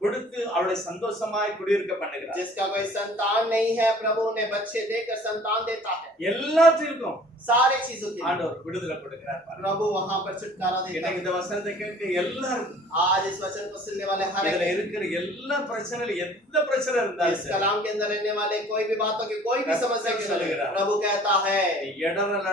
கொடுத்து அவளை சந்தோஷமாய் குடியிருக்க பண்ணுகிறார். जिसका कोई संतान नहीं है, प्रभु उन्हें बच्चे देकर संतान देता है। எல்லாத்திற்கும் सारे चीजों के लिए ஆண்டவர் விடுதலை கொடுக்கிறார். प्रभु वहां पर छुटकारा देता இன்னைக்கு है। இந்த வசனத்தை கேட்க எல்லாருக்கும் आज इस वचन को सुनने वाले हर இதுல एक, இருக்கிற எல்லா பிரச்சனையிலும் எந்த பிரச்சனை இருந்தாலும் इस சரி, कलाम के अंदर रहने वाले कोई भी बातों की कोई भी समस्या की चलेगा। प्रभु कहता है, நீ இடறல்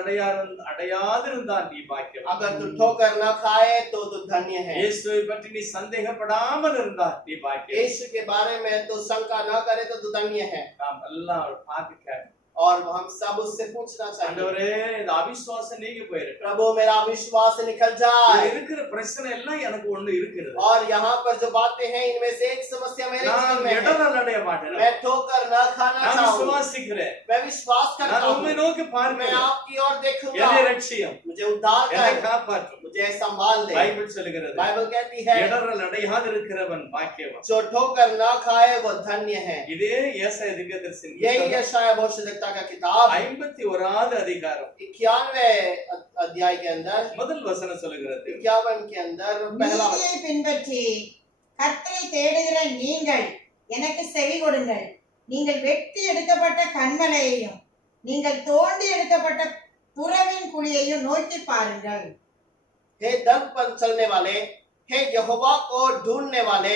அடையாதிருந்தால் நீ பாக்கியவான். अगर तू ठोकर न खाए तो तू धन्य है। இயேசுவை பற்றி நீ சந்தேகப்படாமல் இருந்தால் நீ பாக்கியவான். यीशु के बारे में तू शंका न करे तो तू धन्य है। நாம் எல்லாம் பார்க்க और हम सब उससे पूछना चाहिए, ஆண்டவரே இந்த அவிசுவாசம் நீங்க போயிருக்கு. प्रभु मेरा विश्वास निकल இதுல जाए। இருக்கிற பிரச்சனை எல்லாம் எனக்கு ஒண்ணு இருக்கிறது. और यहाँ पर जो बातें हैं इनमें से एक समस्या मेरे जीवन நான் में है, இடறல் அடைய மாட்டேன். मैं ठोकर न खाना நான் चाहूँ, விசுவாசிக்கிறேன். मैं विश्वास करता நான் हूँ, உம்மை நோக்கி मैं பார்க்கிறேன். आपकी ओर देखूंगा, என்னை ரட்சியும், मुझे उद्धार என்னை कर, காப்பாற்றும். मुझे संभाल दे। பைபிள் சொல்லுகிறது बाइबल कहती है, இடறல் அடையாதிருக்கிறவன் பாக்கியவான். जो ठोकर न खाए वो धन्य है। இதே ஏசாயா தீர்க்கதரிசியின் यही புத்தகம் यशायाह भविष्यद्वक्ता का किताब 51வது அதிகாரம் 91वें अध्याय के अंदर முதல் வசனம் சொல்லுகிறது, 51 के अंदर पहला वचन, நீதியை பின்பற்றி கர்த்தரை தேடுகிற நீங்கள் எனக்கு செவி கொடுங்கள். நீங்கள் வெட்டி எடுக்கப்பட்ட கன்மலையையும் நீங்கள் தோண்டி எடுக்கப்பட்ட புறவின் குழியையும் நோக்கி பாருங்கள். हे दल पर चलने वाले, हे यहोवा को ढूंढने वाले,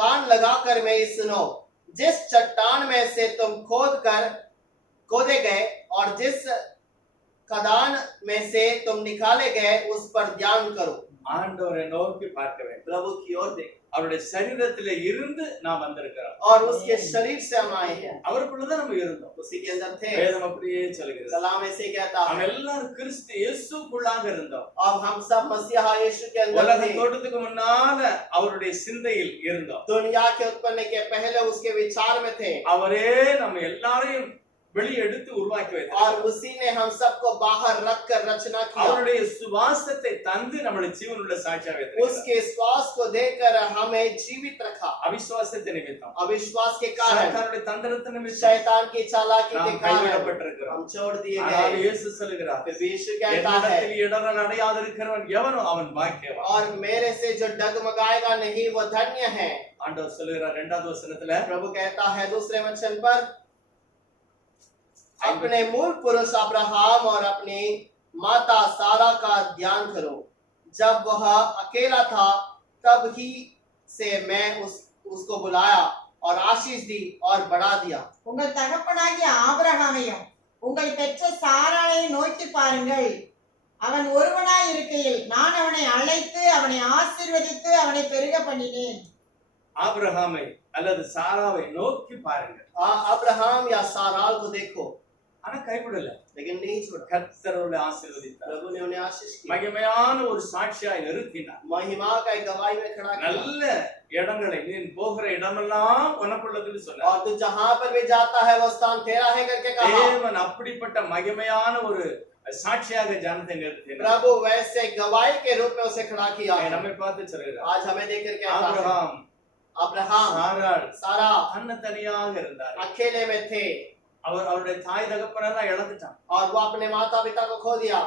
कान लगाकर मेरी सुनो। जिस चट्टान में से तुम खोदे गए और जिस खदान में से तुम निकाले गए उस पर ध्यान करो। ஆண்டவரை நோக்கி பார்க்க வேண்டும். प्रभु की ओर देख, அவருடைய சரீரத்திலே இருந்து நாம் வந்திருக்கிறோம். और उसके शरीर से हम आए हैं, அவருக்குள்ளதான் நம்ம இருந்தோம். उसी के अंदर थे। வேதம் அப்படியே சொல்லுகிறது. कलाम ऐसे कहता நாம் है, எல்லாரும் கிறிஸ்து இயேசுக்குள்ளாக இருந்தோம். अब हम सब मसीहा यीशु के अंदर உலக थे। தோட்டத்துக்கு முன்னால அவருடைய சிந்தையில் இருந்தோம். दुनिया के उत्पन्न के पहले उसके विचार में थे, அவரே நம்ம எல்லாரையும் வெளியே எடுத்து உருவாக்கி வைத்தார். और उसी ने हम सबको बाहर रखकर रचना किया। அவருடைய சுவாசத்தை தந்து நம்மளை ஜீவனுள்ள சாட்சியாக வைத்தார். उसके श्वास को देकर हमें जीवित रखा। அவிசுவாசத்தை நிமித்தம், अविश्वास के कारण, சாத்தானுடைய தந்திரத்தை நிமித்தம் शैतान की चालाकी के நாம் कारण கைவிடப்பட்டிருக்கிறோம். हम छोड़ दिए ஆனால் गए। இயேசு சொல்லுகிறார், फिर यीशु कहता है, என்னிடத்தில் இடறல் அடையாதிருக்கிறவன் எவனோ அவன் பாக்கியவான். और मेरे से जो डगमगाएगा नहीं वो धन्य है। ஆண்டவர் சொல்லுகிறார் 2வது வசனத்துல, प्रभु कहता है दूसरे वचन पर, अपने मूल पुरुष अब्राहम और अपनी माता सारा का ध्यान करो। जब वह अकेला था तब ही से मैं उसको बुलाया और आशीष दी और बढ़ा दिया। உங்கள் தகப்பனாகிய ஆபிரகாமையும் உங்கள் பெற்ற சாராளையும் நோக்கி பாருங்கள். அவன் ஒருவனாய் இருக்கையில் நான் அவனை அழைத்து அவனை ஆசீர்வதித்து அவனை பெருக பண்ணினேன். ஆபிரகாமை அல்லது சாராவை நோக்கி பாருங்கள். अब्राहम या साराल को देखो, ஆனா கைவிடல. लेकिन नहीं छोड़ा। கர்த்தர் அவர்களை ஆசீர்வதித்தார். प्रभु ने उन्हें आशीष की, மகிமையான ஒரு சாட்சியாய் நிறுத்தினார். महिमा का एक गवाही में खड़ा किया। நல்ல இடங்களை நீ போகிற இடமெல்லாம் உனக்குள்ளதுன்னு சொன்னார். और तू जहां पर भी जाता है वो स्थान तेरा है करके कहा। தேவன் அப்படிப்பட்ட மகிமையான ஒரு சாட்சியாக ஜனத்தை நிறுத்தினார். प्रभु वैसे गवाही के रूप में उसे खड़ा किया है। நம்மை பார்த்து சொல்கிறார், आज हमें देखकर कहता है, ஆபிரகாம் अब्राहम சாராள் सारा தன்னந்தனியாக இருந்தார். अकेले में थे அவருடைய தாய் தகப்பனெல்லாம் இழந்துட்டான். और वो अपने माता पिता को खो दिया,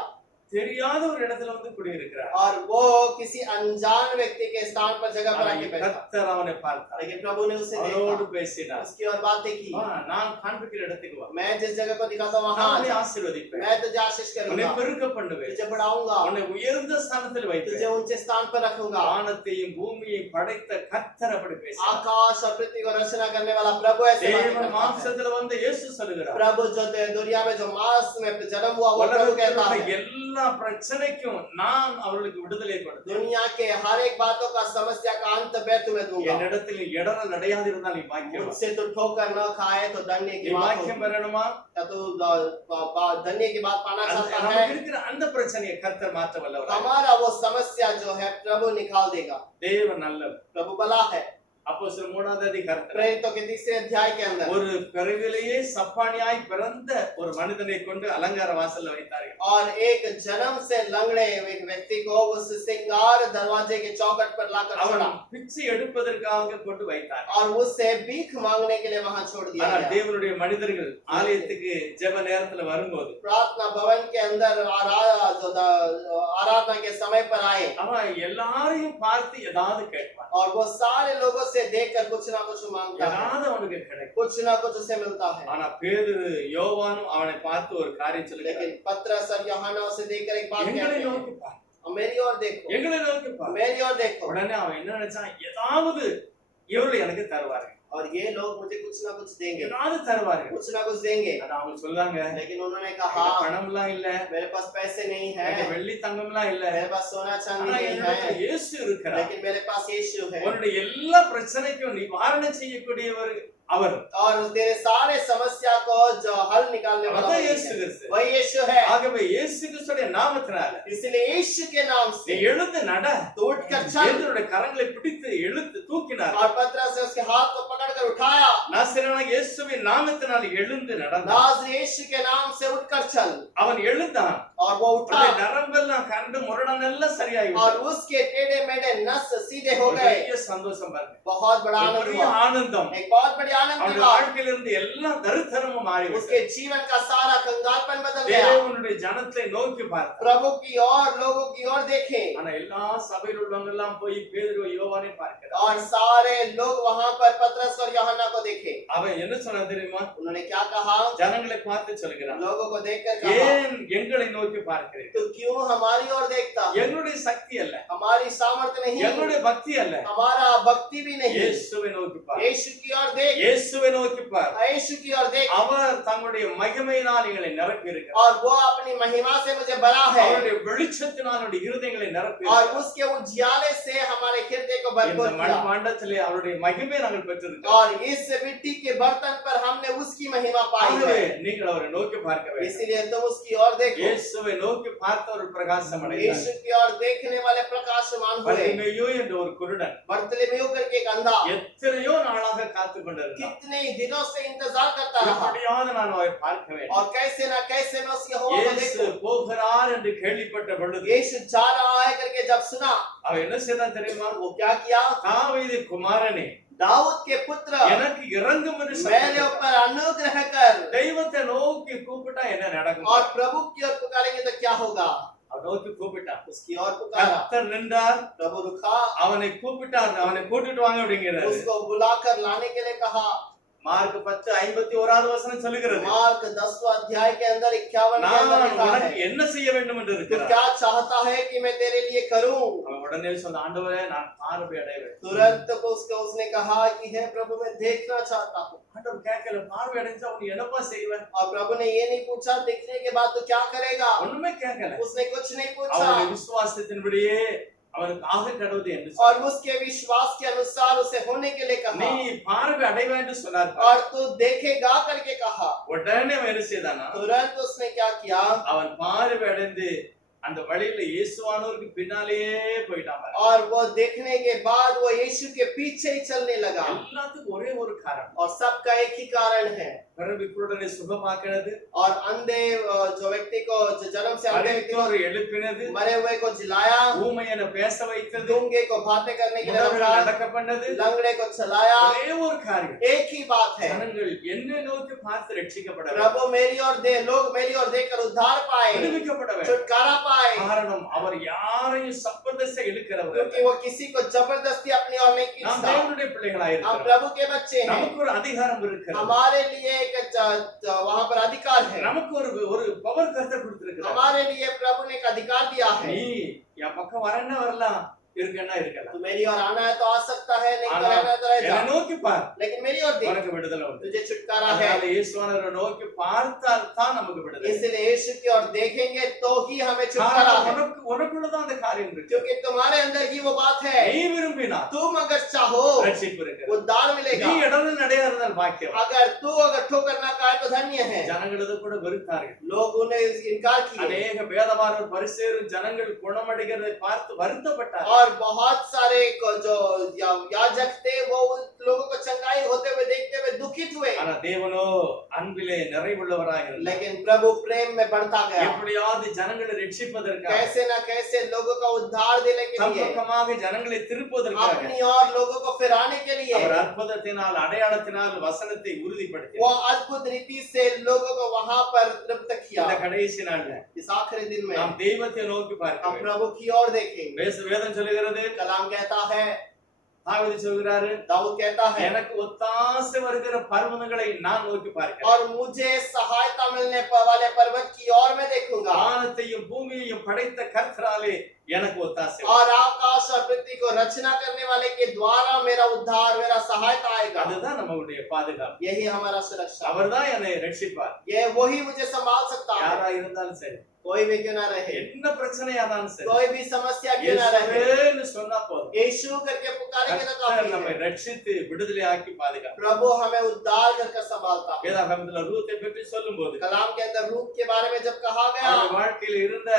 தெரியாத ஒரு இடத்துல வந்து குடியிருக்கிறார். और वो किसी अनजान व्यक्ति के स्थान पर जगह पर आके बैठा। கர்த்தர் அவனை பார்த்தார். लेकिन प्रभु ने उसे அவரோடு देखा, பேசினார். उसकी और बातें की। நான் காண்பிக்கிற இடத்துக்கு வா, मैं जिस जगह को दिखाता हूं நான் वहां உன்னை आ जा। ஆசீர்வதிப்பேன், मैं तुझे आशीष உன்னை करूंगा, பெருக்க பண்ணுவேன், तुझे बढ़ाऊंगा, உன்னை உயர்ந்த ஸ்தானத்தில் तुझे வைப்பேன். ऊंचे स्थान पर रखूंगा। வானத்தையும் பூமியையும் படைத்த கர்த்தர் அப்படி பேசினார். आकाश और पृथ्वी को रचना करने वाला प्रभु ऐसे बातें தேவன் करता है। மாம்சத்துல வந்து இயேசு சொல்லுகிறார், प्रभु जो दुनिया में जो मांस में जन्म हुआ वो प्रभु कहता உலகத்தில் है, எல்லா பிரச்சனைக்கும் நான் அவர்களுக்கு விடுதலை கொடுத்தேன். दुनिया के हर एक बातों का समस्या का अंत मैं तुम्हें दूंगा। என்னிடத்தில் இடறல் அடையாதிருந்தால் நீ பாக்கியவான். मुझसे तो ठोकर न खाए तो धन्य நீ की बात பாக்கியம் हो। பெறணுமா? क्या तू धन्य की बात पाना चाहता है? நமக்கு இருக்கிற அந்த பிரச்சனையை கர்த்தர் மாற்ற வல்லவர். हमारा वो समस्या जो है प्रभु निकाल देगा। தேவன் நல்லவர். प्रभु भला है। அப்போஸ்தலர் 3வது அதிகாரத்தில் प्रेरितों के 3 अध्याय के अंदर ஒரு பிறவிலேயே சப்பானியாய் பிறந்த ஒரு மனிதனை கொண்டு அலங்கார வாசல்ல வைத்தார்கள். और एक जन्म से लंगड़े एक व्यक्ति को उस सिंगार दरवाजे के चौखट पर लाकर அவன் छोड़ा பிச்சை எடுப்பதற்காக கொண்டு வைத்தார். और उससे भीख मांगने के लिए वहां छोड़ दिया ஆனால் गया। தேவனுடைய மனிதர்கள் ஆலயத்துக்கு ஜெப நேரத்துல வரும்போது प्रार्थना भवन के अंदर आराधना के समय पर आए அவன் எல்லாரையும் பார்த்து ஏதாவது கேட்பான். और वो सारे लोगों उसे देखकर कुछ ना कुछ मांगता है, ஏதாவது அவனுக்கு கிடைக்கும். कुछ ना कुछ उसे मिलता है। ஆனா பேதுரு யோவானும் அவனை பார்த்து ஒரு காரியம் சொல்லுகிறார். लेकिन पतरस और यूहन्ना उसे देखकर एक बात எங்களை कहते हैं, நோக்கி பார், मेरी ओर देखो, எங்களை நோக்கி பார். मेरी ओर देखो। உடனே அவன் என்ன நினைச்சான், ஏதாவது இவர்கள் எனக்கு தருவார்கள், और ये लोग मुझे कुछ ना कुछ देंगे, ஏதாவது தருவார்கள். कुछ ना कुछ देंगे। ஆனா அவங்க சொல்றாங்க, लेकिन उन्होंने என்கிட்ட कहा, பணம்லாம் இல்ல, मेरे पास पैसे नहीं என்கிட்ட है, வெள்ளி தங்கம்லாம் இல்ல, मेरे पास सोना चांदी ஆனா नहीं என்னிடத்துல है, இயேசு இருக்கிறார். लेकिन मेरे पास यीशु है, உன்னுடைய எல்லா பிரச்சனைக்கும் நிவாரணம் செய்யக்கூடியவர் அவர். और तेरे सारे समस्या को जो हल निकालने वाला அதான் वही இயேசு है, கிறிஸ்து. वही यीशु है। ஆகவே இயேசு கிறிஸ்துடைய நாமத்தினால इसलिए यीशु के नाम நீ से எழுந்து நட. तो उठकर चल। பேதுருடைய கரங்களை பிடித்து எழுந்து தூக்கினார். और पतरस ने उसके हाथ को पकड़कर उठाया, நாசரேயனாகிய இயேசுவின் நாமத்தினால் எழுந்து நடந்தான். नाज़रेती यीशु के नाम से उठकर चल। அவன் எழுந்தான். और वो उठा, அவனுடைய நரம்பெல்லாம் கண்டு முரடனெல்லாம் சரியாகி और விட்டது. उसके टेढ़े मेढ़े नस सीधे हो ஒரு गए। பெரிய சந்தோஷம் பாருங்க, बहुत बड़ा ஒரு आनंद பெரிய हुआ, ஆனந்தம். एक बहुत बड़ी आनंद அவனுடைய हुआ। வாழ்க்கையில இருந்து எல்லா தரித்திரமும் மாறி उसके விட்டது. जीवन का सारा कंगालपन बदल गया। தேவனுடைய ஜனத்தை நோக்கி பார்த்தான். प्रभु की ओर, लोगों की ओर देखे, ஆனா எல்லா சபையில் உள்ளவங்க எல்லாம் போய் பேதுரு யோவானை பார்க்கிறார். और सारे लोग वहां पर पतरस और यूहन्ना को देखे। அவன் என்ன சொன்னான் தெரியுமா? उन्होंने क्या कहा? ஜனங்களை பார்த்து சொல்கிறான், लोगों को देखकर कहा, ஏன் எங்களை நோக்கி பார்க்கிறீர்கள்? तो क्यों हमारी ओर देखता? எங்களுடைய சக்தி அல்ல, हमारी सामर्थ्य नहीं, எங்களுடைய பக்தி அல்ல, हमारा भक्ति भी नहीं। இயேசுவை நோக்கி பார், यीशु की ओर देख, இயேசுவை நோக்கி பார். यीशु की ओर देख। அவர் தங்களுடைய மகிமையினால் எங்களை நிரப்பி இருக்கிறார். और वो अपनी महिमा से मुझे भरा है, அவருடைய வெளிச்சத்தினால் நம்முடைய இருதயங்களை நிரப்பி और இருக்கிறார். उसके उजियाले से हमारे हृदय को இந்த भरपूर किया। மண்பாண்டத்திலே அவருடைய மகிமை நாங்கள் பெற்றிருக்கிறோம். और इस मिट्टी के बर्तन पर हमने उसकी महिमा पाई ஆகவே है, நீங்கள் அவரை நோக்கி பார்க்க வேண்டும். इसलिए तुम उसकी ओर देखो। இயேசுவை நோக்கி பார்த்தவர் பிரகாசம் அடைந்தார். यीशु की ओर देखने वाले प्रकाशमान हुए। பர்திமேயு என்ற ஒரு குருடன் बर्तिमेयु करके एक अंधा எத்தனையோ நாளாக காத்து கொண்டிருந்தான். कितने दिनों से इंतजार करता रहा, எப்படியாவது நான் அவரை பார்க்க வேண்டும். और कैसे ना कैसे मैं उसके होने को இயேசு देखूं। போகிறார் என்று கேள்விப்பட்ட பொழுது यीशु जा रहा है करके जब सुना, அவன் என்ன செய்தான் தெரியுமா? वो क्या किया? தாவீது குமாரனே, दाऊद के पुत्र, எனக்கு இறங்கும் என்று मेरे சத்தமிட்டான். ऊपर अनुग्रह कर। தெய்வத்தை நோக்கி கூப்பிட்டா என்ன நடக்கும்? और प्रभु की ओर पुकारेंगे तो क्या होगा? அவன் நோக்கி கூப்பிட்டான். उसकी ओर पुकारा, கர்த்தர் நின்றார், प्रभु रुका, அவனை கூப்பிட்டார், அவனை கூட்டிட்டு வாங்க அப்படிங்கிறாரு. उसको बुलाकर लाने के लिए कहा। மார்க் 10:51 வசனம் சொல்லுகிறது, मार्क 10वां अध्याय के अंदर 51 के நான் अंदर लिखा உனக்கு है, என்ன செய்ய வேண்டும் என்று तू இருக்கிறார். क्या चाहता है कि मैं तेरे लिए करूं? அவன் உடனே சொன்ன, ஆண்டவரே நான் பார்வை அடைவேன். तुरंत उसने कहा कि हे प्रभु मैं देखना चाहता हूँ। ஆண்டவர் கேட்கல, பார்வை அடைஞ்சா உனக்கு என்னப்பா செய்வேன்? और प्रभु ने ये नहीं पूछा देखने के बाद तो क्या करेगा, ஒண்ணுமே கேட்கல. उसने कुछ नहीं पूछा, அவனுடைய விசுவாசத்தின்படியே அவனுக்கு ஆக கடவுது என்று और சொன்னார். उसके विश्वास के अनुसार उसे होने के लिए நீ कहा, பார்வை அடைவேன் என்று சொன்னார். और तू देखेगा करके कहा। உடனே அவன் என்ன செய்தானா? तुरंत उसने क्या किया? அவன் பார்வை அடைந்து அந்த வழியில இயேசுவானவருக்கு பின்னாலேயே போயிட்டான். और वो देखने के बाद वो यीशु के पीछे ही चलने लगा। எல்லாத்துக்கும் ஒரே ஒரு காரணம், और सबका एक ही कारण है, பிறவி குருடனை சுகமாக்கினது, और अंधे जो व्यक्ति को, जो जन्म से अंधे व्यक्ति को, மரித்தோரை எழுப்பினது, मरे हुए को जिलाया, ஊமையனை பேச வைத்தது, गूंगे को बातें करने के लिए முடவனை रखा, நடக்க பண்ணது, लंगड़े को चलाया। ஒரே ஒரு காரியம், एक ही बात है, ஜனங்கள் என்னை நோக்கி பார்த்து ரட்சிக்கப்பட வேண்டும், प्रभु मेरी ओर दे, लोग मेरी ओर देखकर उद्धार पाए, விடுவிக்கப்பட வேண்டும். छुटकारा पाए, காரணம் அவர் யாரையும் சப்பதத்தை இழுக்கிறவர். क्योंकि वो किसी को जबरदस्ती अपनी ओर नहीं நாம் खींचता। தேவனுடைய பிள்ளைகளாய் हम இருக்கிறோம். प्रभु के बच्चे हैं, நமக்கு ஒரு அதிகாரம் இருக்கிறது, हमारे लिए एक वहां पर अधिकार है, நமக்கு ஒரு பவர் கர்த்தர் கொடுத்திருக்கிறார். हमारे लिए प्रभु ने एक अधिकार दिया है। நீ என் பக்கம் வரன்னா வரலாம், இருக்கன்னா இருக்கலாம், तो मेरी ओर आना है तो आ सकता है, नहीं तो ஆனா रहना है तो रह என்னை जा, நோக்கி பார், लेकिन मेरी ओर देख, உனக்கு விடுதலை உண்டு. तुझे छुटकारा है। அதனால இயேசுவானவரை நோக்கி பார்த்தால் தான் நமக்கு விடுதலை. इसलिए यीशु की ओर देखेंगे तो ही हमें छुटकारा காரணம் है, உனக்குள்ளதான் அந்த காரியம் இருக்கு. क्योंकि तुम्हारे अंदर ही वो बात है। நீ விரும்பினால் तुम अगर चाहो ரட்சிப்பு இருக்கிறது. उद्धार நீ मिलेगा, இடரில் நடையா இருந்தால் பாக்கியம். अगर ठोकर ना खाए तो धन्य है। ஜனங்களது கூட வெறுத்தார்கள். लोग उन्हें इनकार किए, அநேக வேதபாரர் பரிசேயரும் ஜனங்கள் குணமடைகிறதை பார்த்து வருத்தப்பட்டார். और बहुत सारे जो याजक थे वो उन लोगों को चंगाई होते हुए देखते हुए दुखित हुए, ஆனா தேவனோ அன்பிலே நிறைவுள்ளவராக இருந்தார். लेकिन प्रभु प्रेम में बढ़ता गया, எப்படியாவது ஜனங்களை ரட்சிப்பதற்காக, कैसे ना कैसे लोगों का उद्धार देने के लिए, பக்கமாக ஜனங்களை திருப்புவதற்காக अपनी और लोगों को फिराने के लिए அவர் அற்புதத்தினால் அடையாளத்தினால் வசனத்தை உறுதிப்படுத்தி वो अद्भुत रीति से लोगों को वहां पर तृप्त किया। இந்த கடைசி நாள்ல इस आखिरी दिन में நாம் தெய்வத்தை நோக்கி हम பார்க்கிறோம். प्रभु की ओर देखेंगे। வேதம் சொல்லுகிறது, कलाम कहता है, தாவீது சொல்கிறாரு, दाऊद कहता है, எனக்கு ஒத்தாசை வருகிற பர்வதங்களை நான் நோக்கி பார்க்கிறேன். और मुझे सहायता मिलने वाले पर्वत की ओर मैं देखूंगा, வானத்தையும் பூமியையும் படைத்த கர்த்தராலே எனக்கு ஒத்தாசை வரும். और आकाश और पृथ्वी को रचना करने वाले के द्वारा मेरा उद्धार, मेरा सहायता आएगा। அதுதான் நம்மளுடைய பாதுகாப்பு. यही हमारा सुरक्षा, அவர்தான் என்னை ரட்சிப்பார். ये वही मुझे संभाल सकता है, யாரா இருந்தாலும் சரி, कोई भी क्यों ना रहे, என்ன பிரச்சனையானாலும் சரி, कोई भी समस्या क्यों ना रहे, இயேசுவேன்னு சொன்னா போதும். यीशु करके पुकारेंगे तो கர்த்தர் काफी நம்மை है। ரட்சித்து விடுதலையாக்கி பாதுகாப்பார். प्रभु हमें उद्धार कर संभालता है। வேதாகமத்துல ரூத்தை பற்றி சொல்லும்போது कलाम के अंदर रूत के बारे में जब कहा गया, அவருடைய வாழ்க்கையில இருந்த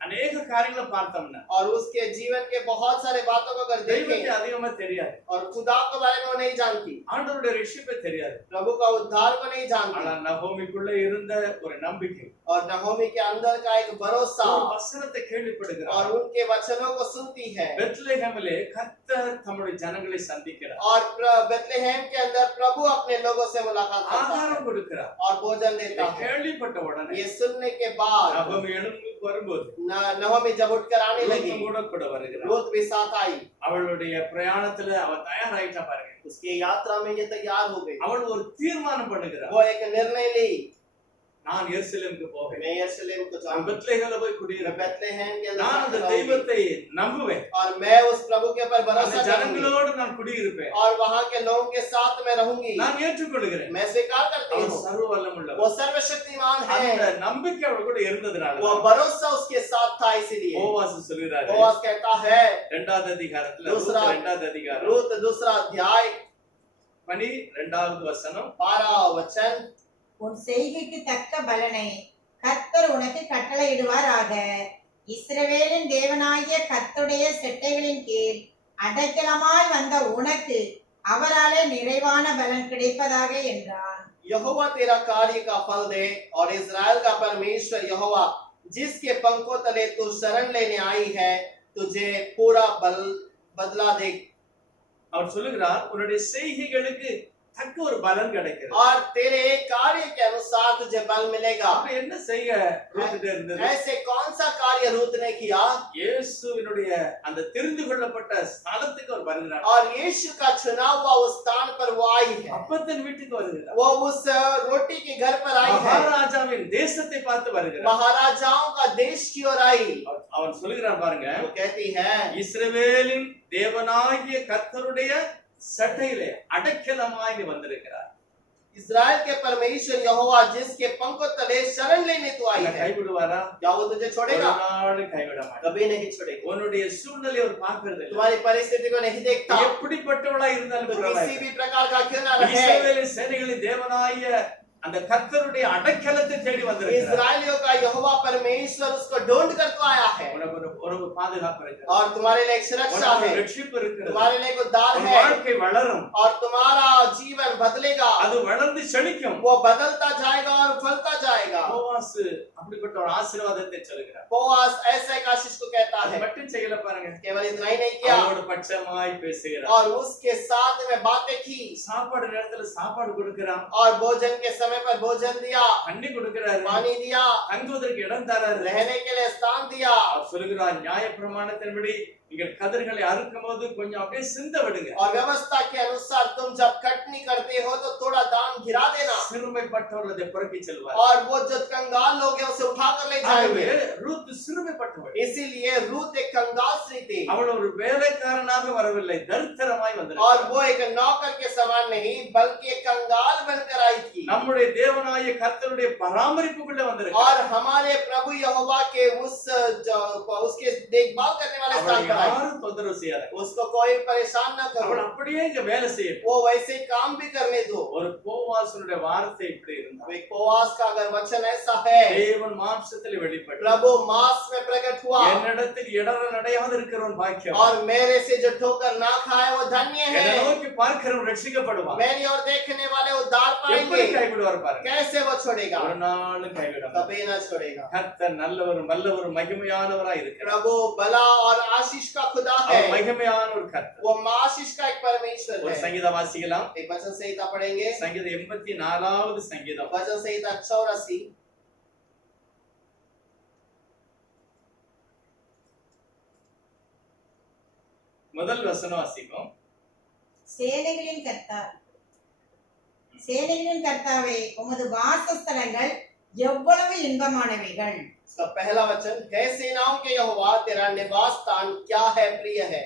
அநேக காரியங்களை பார்த்தோம்னா और उसके जीवन के बहुत सारे बातों को अगर தெய்வத்தை देखें, அதிகமா தெரியாது, और खुदा के बारे में वो नहीं जानती, ஆண்டவருடைய ரட்சிப்பை தெரியாது. प्रभु का उद्धार को नहीं जानती, ஆனா நகோமிக்குள்ள இருந்த ஒரு நம்பிக்கை, और नहोमी के अंदर का एक भरोसा, ஒரு வசனத்தை கேள்விப்படுகிறார். और उनके वचनों को सुनती है, பெத்லெகேமிலே கர்த்தர் தம்முடைய ஜனங்களை சந்திக்கிறார், और बेथलेहम के अंदर प्रभु अपने लोगों से मुलाकात करता है ஆகாரம் கொடுக்கிறார். और भोजन देता இதை है। கேள்விப்பட்ட உடனே ये सुनने के बाद நகோமி எழுந்து வரும்போது नहोमी जब उठकर आने लगी, ரூத் கூட வருகிறார். रूत भी साथ आई, அவளுடைய பிரயாணத்துல அவ தயாராயிட்டா பாருங்க. उसकी यात्रा में ये तैयार हो गई, அவள் ஒரு தீர்மானம் பண்ணுகிறார், वो एक निर्णय ली, நான் எருசலேமுக்கு போவேன், मैं यरूशलेम को நான் जाऊंगा, பெத்லெகேம்ல போய் मैं குடியிருப்பேன், बेथलेहम के நான் அந்த अंदर रहूंगी, தெய்வத்தை நம்புவேன், और मैं उस प्रभु के ऊपर அந்த भरोसा करूंगी, ஜனங்களோடு நான் குடியிருப்பேன், और वहां के लोगों के साथ मैं रहूंगी, நான் ஏற்றுக்கொள்கிறேன். मैं स्वीकार करती அவர் हूँ, சர்வ வல்லமுள்ளவர். वो सर्वशक्तिमान அந்த है, நம்பிக்கை அவள் கூட இருந்ததுனால वो भरोसा उसके साथ था, इसीलिए போவாஸ் சொல்கிறாரு, बोआज कहता है, இரண்டாவது அதிகாரத்துல दूसरा- ரூத் இரண்டாவது அதிகாரம் रूत दूसरा अध्याय 12வது வசனம், 12 वचन, உன் செய்கைக்கு தக்க பலனை கர்த்தர் உனக்கு கட்டளையிடுவாராக. இஸ்ரவேலின் தேவனாகிய கர்த்தருடைய செட்டைகளின் கீழ் அடைக்கலமாய் வந்த உனக்கு அவராலே நிறைவான பலன் கிடைப்பதாக என்றான். यहोवा तेरा कार्य का फल दे, और इज़राइल का परमेश्वर यहोवा जिसके पंखों तले तू शरण लेने आई है, तुझे पूरा बदला दे, அவர் சொல்லுகிறார், உன்னுடைய செய்கைகளுக்கு தக்க ஒரு பலன் கிடைக்கிறது. और तेरे कार्य के अनुसार तुझे बल मिलेगा। அப்ப என்ன செய்ய ரூத் இருந்தது? ऐसे कौन सा कार्य रूत ने किया? இயேசுவினுடைய அந்த தெரிந்து கொள்ளப்பட்ட ஸ்தலத்துக்கு அவர் வருகிறார், और यीशु का चुना हुआ उस स्थान पर वो आई है, அப்பத்தின் வீட்டுக்கு வருகிறார், वो उस रोटी के घर पर आई है, மகாராஜாவின் தேசத்தை பார்த்து வருகிறார். महाराजाओं का देश की ओर आई। அவன் சொல்லுகிறான் பாருங்க, वो कहती है, இஸ்ரவேலின் தேவனாகிய கர்த்தருடைய சட்டையிலே அடைக்கலமாய் நீ வந்திருக்கிறார். इज़राइल के परमेश्वर यहोवा जिसके पंखों तले शरण लेने तू आई உன்னை है, கைவிடுவாரா? क्या वो तुझे ஒரு छोड़ेगा? நாளும் கைவிட மாட்டார். कभी नहीं छोड़ेगा। உன்னுடைய சூழ்நிலையை அவர் பார்க்கிறது இல்லை. तुम्हारी परिस्थिति को नहीं देखता, எப்படிப்பட்டவளா இருந்தாலும் तो किसी பரவாயில்லை. भी प्रकार का क्यों ना रहे, இஸ்ரவேலின் சேனைகளின் தேவனாகிய அந்த கர்த்தருடைய அடைக்கலத்தை தேடி வந்திருக்கிறார். इज़राइलियों का यहोवा परमेश्वर उसको ढूंढ कर तो आया है, உனக்கு ஒரு பாதுகாப்பு இருக்கு, और तुम्हारे लिए एक सुरक्षा உனக்கு है, ஒரு ரட்சிப்பு இருக்கிறது, तुम्हारे लिए एक उद्धार உன் है, வாழ்க்கை வளரும், और तुम्हारा जीवन बदलेगा, அது வளர்ந்து செழிக்கும். वो बदलता जाएगा और फलता जाएगा। போவாஸ் அப்படிப்பட்ட ஒரு ஆசீர்வாதத்தை சொல்லுகிறார். बोआज ऐसा एक आशीष को कहता அது है, மட்டும் செய்யல பாருங்க, केवल इतना ही नहीं किया, அவரோட பட்சமாய் பேசுகிறார், और उसके साथ में बातें की, சாப்பாடு நேரத்துல சாப்பாடு கொடுக்கிறான், और भोजन के समय पर भोजन दिया, தண்ணி கொடுக்கிறாரு, पानी दिया, தங்குவதற்கு இடம் தராரு. रहने के लिए स्थान दिया, அவர் சொல்லுகிறார், நியாய பிரமாணத்தின்படி நீங்கள் கதிர்களை அறுக்கும் போது கொஞ்சம் அப்படியே சிந்த விடுங்க, और व्यवस्था के अनुसार तुम जब कटनी करते हो तो थोड़ा दान गिरा देना, சிறுமைப்பட்டவர் அதை புறக்கி செல்வார். और वो जो कंगाल लोग हैं उसे उठा कर ले ஆகவே जाएंगे। ரூத் சிறுமைப்பட்டவள், इसीलिए रूत एक कंगाल स्त्री थी, அவள் ஒரு வேலைக்காரனாக வரவில்லை, தரித்திரமாய் और வந்தார். वो एक नौकर के समान नहीं बल्कि एक कंगाल बनकर आई थी, நம்முடைய தேவனாகிய கர்த்தருடைய பராமரிப்புக்குள்ள வந்திருக்கிறார். और हमारे प्रभु यहोवा के उसके देखभाल करने वाले स्थान அவளை पर आई, யாரும் தொந்தரவு செய்யாத, उसको कोई परेशान न அவள் करो, அப்படியே இங்க வேலை செய்யட்டும். वो वैसे काम भी करने दो। ஒரு போவாசனுடைய வார்த்தை இப்படி இருந்தா, तो एक उपवास का अगर वचन ऐसा है, தேவன் மாம்சத்தில் வெளிப்பட்டு प्रभु मांस में प्रकट हुआ, என்னிடத்தில் இடர நடையாத இருக்கிறவன் பாக்கியம், और मेरे से जो ठोकर ना खाए वो धन्य என்னை है, நோக்கி பார்க்கிறவன் ரட்சிக்கப்படுவான். मेरी ओर देखने वाले उद्धार எப்படி पाएंगे। கைவிடுவார் பாருங்க, कैसे वो छोड़ेगा? ஒரு நாளும் கைவிட மாட்டார். कभी ना छोड़ेगा। கர்த்தர் நல்லவரும் வல்லவரும் மகிமையானவராய் இருக்கிறார். प्रभु भला और आशीष का खुदा है, அவர் மகிமையான ஒரு கர்த்தர். वो आशीष का एक परमेश्वर ஒரு है। சங்கீதம் வாசிக்கலாம், एक वचन संहिता पढ़ेंगे, சங்கீதம் 84வது சங்கீதம், वचन संहिता 84 முதல் வசனம் வாசிக்கும். சேனைகளின் கர்த்தாவே, சேனைகளின் கர்த்தாவே, உமது வாசஸ்தலங்கள் எவ்வளவு இன்பமானவைகள். इसका पहला वचन है, सेनाओं के यहोवा तेरा निवास स्थान क्या है, प्रिय है।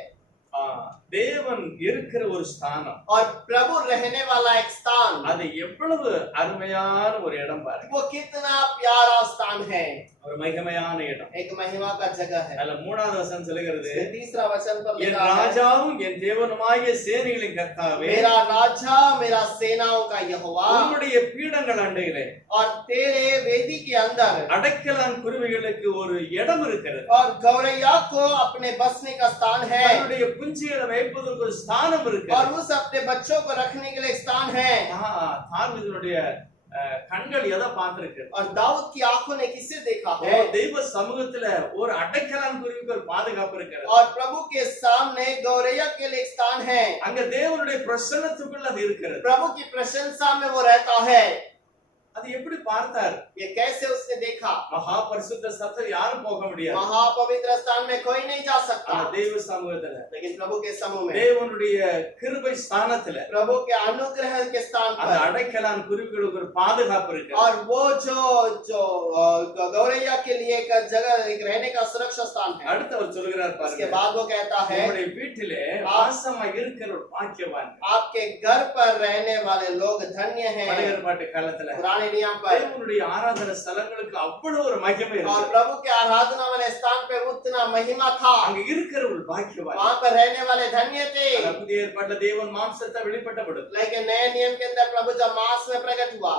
தேவன் இருக்கிற ஒரு ஸ்தானம், और प्रभु रहने वाला एक स्थान, அது எவ்வளவு அருமையான ஒரு இடம் பாருங்க. वो कितना प्यारा स्थान है, ஒரு மகிமையான இடம். एक महिमा का जगह है। அதுல 3வது வசனம் சொல்லுகிறது, तीसरा वचन पर என் लिखा है, ராஜாவும் என் தேவனுமாகிய சேனைகளின் கர்த்தாவே, मेरा राजा मेरा सेनाओं का यहोवा, உம்முடைய பீடங்கள் அண்டையிலே और तेरे वेदी के अंदर அடைக்கலான் குருவிகளுக்கு ஒரு இடம் இருக்கிறது. और गौरैया को अपने बसने का स्थान है, தன்னுடைய குஞ்சுகளை வைப்பதற்கு ஒரு ஸ்தானம் இருக்கு. और उस अपने बच्चों को रखने के लिए एक स्थान है। தாவீதுடைய கண்கள் எதை பார்த்திருக்கு? और दाऊद की आंखों ने किसे देखा है? தெய்வ சமூகத்துல ஒரு அடைக்கலான் குருவிக்கு ஒரு பாதுகாப்பு இருக்கிறது. और प्रभु के सामने गौरैया के लिए एक स्थान है, அங்க தேவனுடைய பிரசன்னத்துக்குள்ள அது இருக்கிறது. प्रभु की प्रशंसा में वो रहता है। அது எப்படி பார்த்தார்? ये कैसे उसने देखा? மகா பரிசுத்த ஸ்தலத்தில் யாரும் போக முடியாது. महापवित्र स्थान में कोई नहीं जा सकता, தெய்வ சமூகத்துல, लेकिन प्रभु के समूह में, தேவனுடைய கிருபை ஸ்தானத்துல, प्रभु के अनुग्रह के स्थान அந்த पर, அடைக்கலான் குருவிகளுக்கு ஒரு பாதுகாப்பு இருக்கு. और वो जो जो गौरैया के लिए एक जगह, एक रहने का सुरक्षा स्थान है। அடுத்து அவர் சொல்கிறார் इसके பாருங்க, बाद वो कहता है, உங்களுடைய வீட்டிலே வாசமா இருக்கிற ஒரு பாக்கியவான். आपके घर पर रहने वाले लोग धन्य हैं। பழைய ஏற்பாட்டு காலத்துல पुराने नियम पर தேவனுடைய ஆராதனை ஸ்தலங்களுக்கு அவ்வளவு ஒரு மகிமை और இருக்கு. प्रभु के आराधना वाले स्थान पे उतना महिमा था, அங்க இருக்கிற ஒரு பாக்கியவான். वहाँ पर रहने वाले धन्य थे। புதிய ஏற்பாட்டுல தேவன் மாம்சத்தை வெளிப்பட்டப்படுது. लेकिन नए नियम के अंदर प्रभु जब मांस में प्रकट हुआ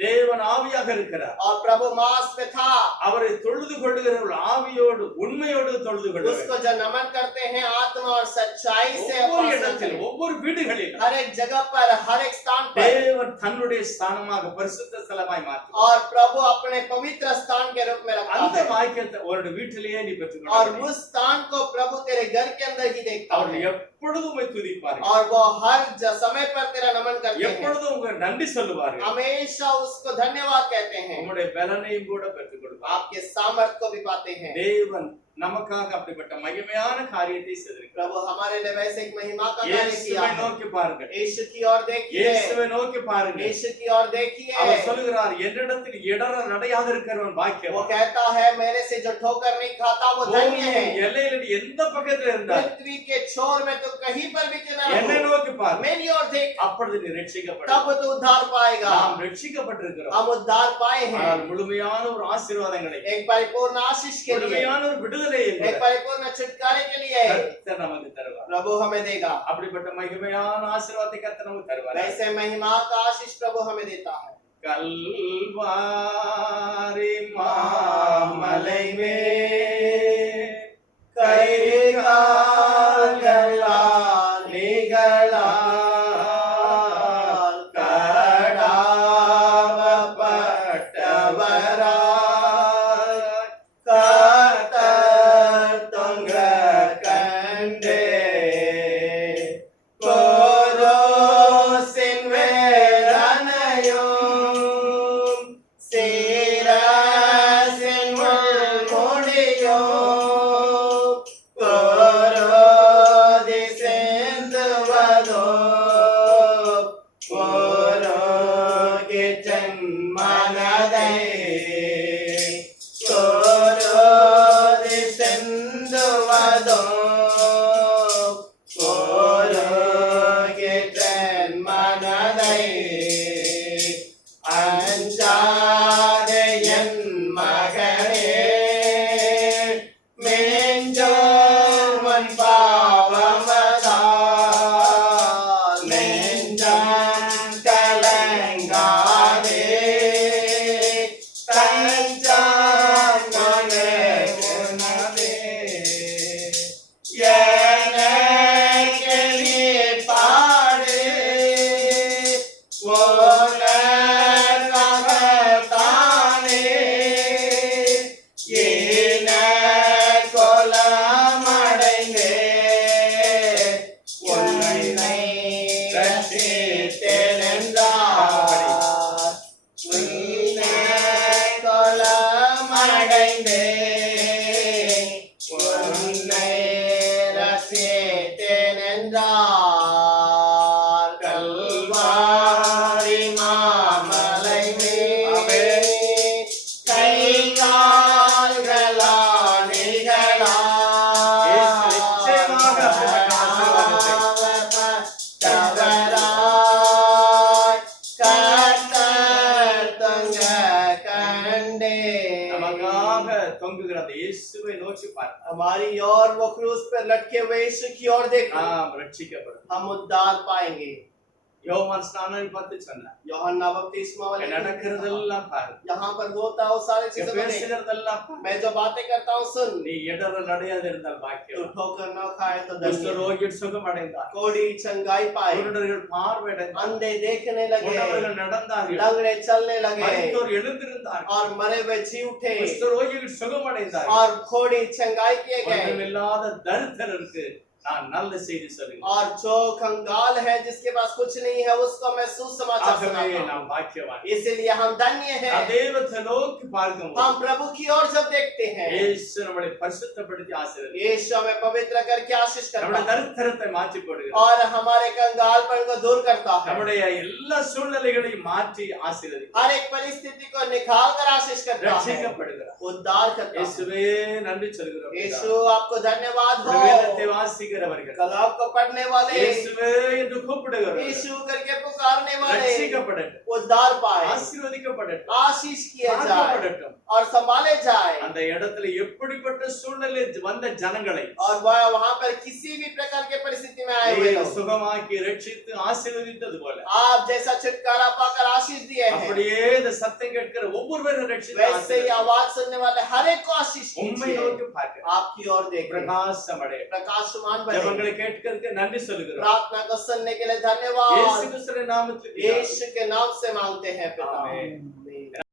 தேவன் ஆவியாக இருக்கிறார். और प्रभु मांस में था, அவரை தொழுது கொள்ளுகிறவர்கள் ஆவியோடு உண்மையோடு தொழுது கொள்ளுவார்கள். उसको जो नमन करते हैं आत्मा और सच्चाई से, ஒவ்வொரு இடத்தில், ஒவ்வொரு வீடுகளிலும், हर एक जगह पर, हर एक स्थान पर தேவன் தன்னுடைய ஸ்தானமாக பரிசுத்த ஸ்தலமாய் மாற்றுவார். और प्रभु अपने पवित्र स्थान के रूप में रखता அந்த है, வாக்கியத்தை ஒரு வீட்டிலேயே நீ பெற்றுக்கொள்ள और முடியும். उस स्थान को प्रभु तेरे घर के अंदर ही देखता அவர்கள் है, எப்பொழுதும் உம்மை துதிப்பார்கள், और वो हर समय पर तेरा नमन करते हैं, எப்பொழுதும் உங்க நன்றி சொல்லுவார்கள், हमेशा उसको धन्यवाद कहते हैं, உம்முடைய பலனையும் கூட பெற்றுக் கொடுப்பார். आपके सामर्थ को भी पाते हैं। தேவன் நமக்காக அப்படிப்பட்ட மகிமையான காரியத்தை செய்திருக்கிறார். प्रभु हमारे लिए वैसे एक महिमा का कार्य किया இயேசுவை है। நோக்கி பாருங்கள், यीशु की ओर देखिए, இயேசுவை நோக்கி பாருங்கள். यीशु की ओर देखिए। அவர் சொல்லுகிறார், என்னிடத்தில் இடற நடையாக இருக்கிறவன் वो பாக்கியவான். कहता है, मेरे से जो ठोकर नहीं खाता वो धन्य है। பூமியின் எல்லையில் நீ எந்த பக்கத்துல இருந்தால் पृथ्वी के छोर में तो कहीं पर भी क्यों न என்னை रहो, நோக்கி பார், मेरी ओर देख, அப்பொழுது நீ ரட்சிக்கப்பட. तब तो उद्धार पाएगा। நாம் ரட்சிக்கப்பட்டிருக்கிறோம், हम उद्धार पाए हैं, ஆனால் முழுமையான ஒரு ஆசீர்வாதங்களை, एक परिपूर्ण आशीष के लिए, முழுமையான ஒரு விடுதலை एक परिपूर्ण छुटकारे के लिए கர்த்தர் நமக்கு தருவார். प्रभु हमें देगा। அப்படிப்பட்ட மகிமையான ஆசீர்வாதத்தை கர்த்தர் நமக்கு தருவார். वैसे महिमा का आशीष प्रभु हमें देता है। கல்வாரி மாமலை மேல் கைகால்களால் நீங்களால் கடாவப்பட்டவராய் கர்த்தர் தொங்க கண்டே கோரோசின் வேதனையும் சீரசின் முள்முடியும் கோரோதி சேந்துவதோ கோரோகி ஜன்மனதை கோரோதி செந்துவதோ கோரோகி ஜன்மனதை அஞ்சாதே என் மகனே மெஞ்சோமன் பாவமதால் நெஞ்சம் கலங்காதே தஞ்சம் கொண்டே எனக்கு நீ பாடு உலகத்தானே ஈன கொலமடைந்தே உன்னை ரட்சித்தேன் என்றார். ஈன கொலமடைந்தே உன்னை ரட்சித்தேன் என்றார். அப்படி மகா ஆசீர்வாதத்தை நமக்காக தொங்குகிற அந்த இயேசுவை நோக்கி பார்க்க हमारी ओर वो क्रूस पर लटके हुए यीशु की ओर देख நாம் रक्षिக்கப்படும். हम उद्धार पाएंगे। யோவான் ஸ்நானனை பார்த்து சொன்னார், यूहन्ना बपतिस्मा वाले நடக்கிறதெல்லாம் பாரு, यहाँ पर होता है वो सारी चीजें को देख। பேசுகிறதெல்லாம் பாரு. मैं जो बातें करता हूँ सुन। நீ இடற நடையாது இருந்தால் तू பாக்கியம். ठोकर न खाए तो धन्य। குஷ்டரோகிகள் சுகமடைந்தார், कोढ़ी चंगाई पाए, குருடர்கள் பார்வையடைந்தார், अंधे देखने लगे, குருடர்கள் நடந்தார்கள், लंगड़े चलने लगे மரித்தோர் எழுந்திருந்தார்கள், और मरे हुए जी उठे குஷ்டரோகிகள் சுகமடைந்தார்கள். और कोढ़ी चंगाई किए गए। ஒன்றுமில்லாத தரித்திரருக்கு நான் நல்ல செய்தி சொல்லுகிறேன். और जो कंगाल है जिसके पास कुछ नहीं है उसको मैं सुसमाचार ஆகவே सुनाता हूं। நாம் பாக்கியவான். इसीलिए हम धन्य हैं। தேவத்தை நோக்கி பார்க்கும்போது हम प्रभु की ओर जब देखते हैं இயேசு நம்மை பரிசுத்தப்படுத்தி ஆசீர்வதிக்கிறார். यीशु हमें पवित्र करके आशीष करता நம்முடைய है தரித்திரத்தை மாற்றி போடுகிறார். और हमारे कंगालपन को दूर करता है। நம்முடைய எல்லா சூழ்நிலைகளையும் மாற்றி ஆசீர்வதிக்கிறார். हर एक परिस्थिति को निकाल कर आशीष करता है, ரட்சிக்கப்படுகிறார். उद्धार करता है। இயேசுவே நன்றி சொல்கிறோம். यीशु आपको धन्यवाद हो। வேதத்தை வாசிக்கிறவர்கள் कलाम को पढ़ने वाले இயேசுவே என்று கூப்பிடுகிறவர்கள் यीशु करके पुकारने वाले ரட்சிக்கப்படட்டும், उद्धार पाए, ஆசீர்வதிக்கப்படட்டும், आशीष किए जाए காக்கப்படட்டும். और संभाले जाए। அந்த இடத்துல எப்படிப்பட்ட சூழ்நிலை வந்த ஜனங்களை और वहां पर किसी भी प्रकार के परिस्थिति में आए हुए लोग சுகமாக்கி ரட்சித்து ஆசீர்வதித்தது போல आप जैसा छुटकारा पाकर आशीष दिए हैं, அப்படியே இந்த சத்தம் கேட்கிற ஒவ்வொருவரும் ரட்சித்து वैसे ही आवाज सुनने वाले हर एक को आशीष உண்மை कीजिए। நோக்கி பார்க்க आपकी ओर देखें, பிரகாசம் அடைய प्रकाशमान बने। ஜெபங்களை கேட்கிறதுக்கு நன்றி சொல்லுகிறோம். प्रार्थना को सुनने के लिए இயேசு धन्यवाद। கிறிஸ்துவின் நாமத்தில் यीशु के नाम से मांगते हैं पिता। आमीन। आमीन।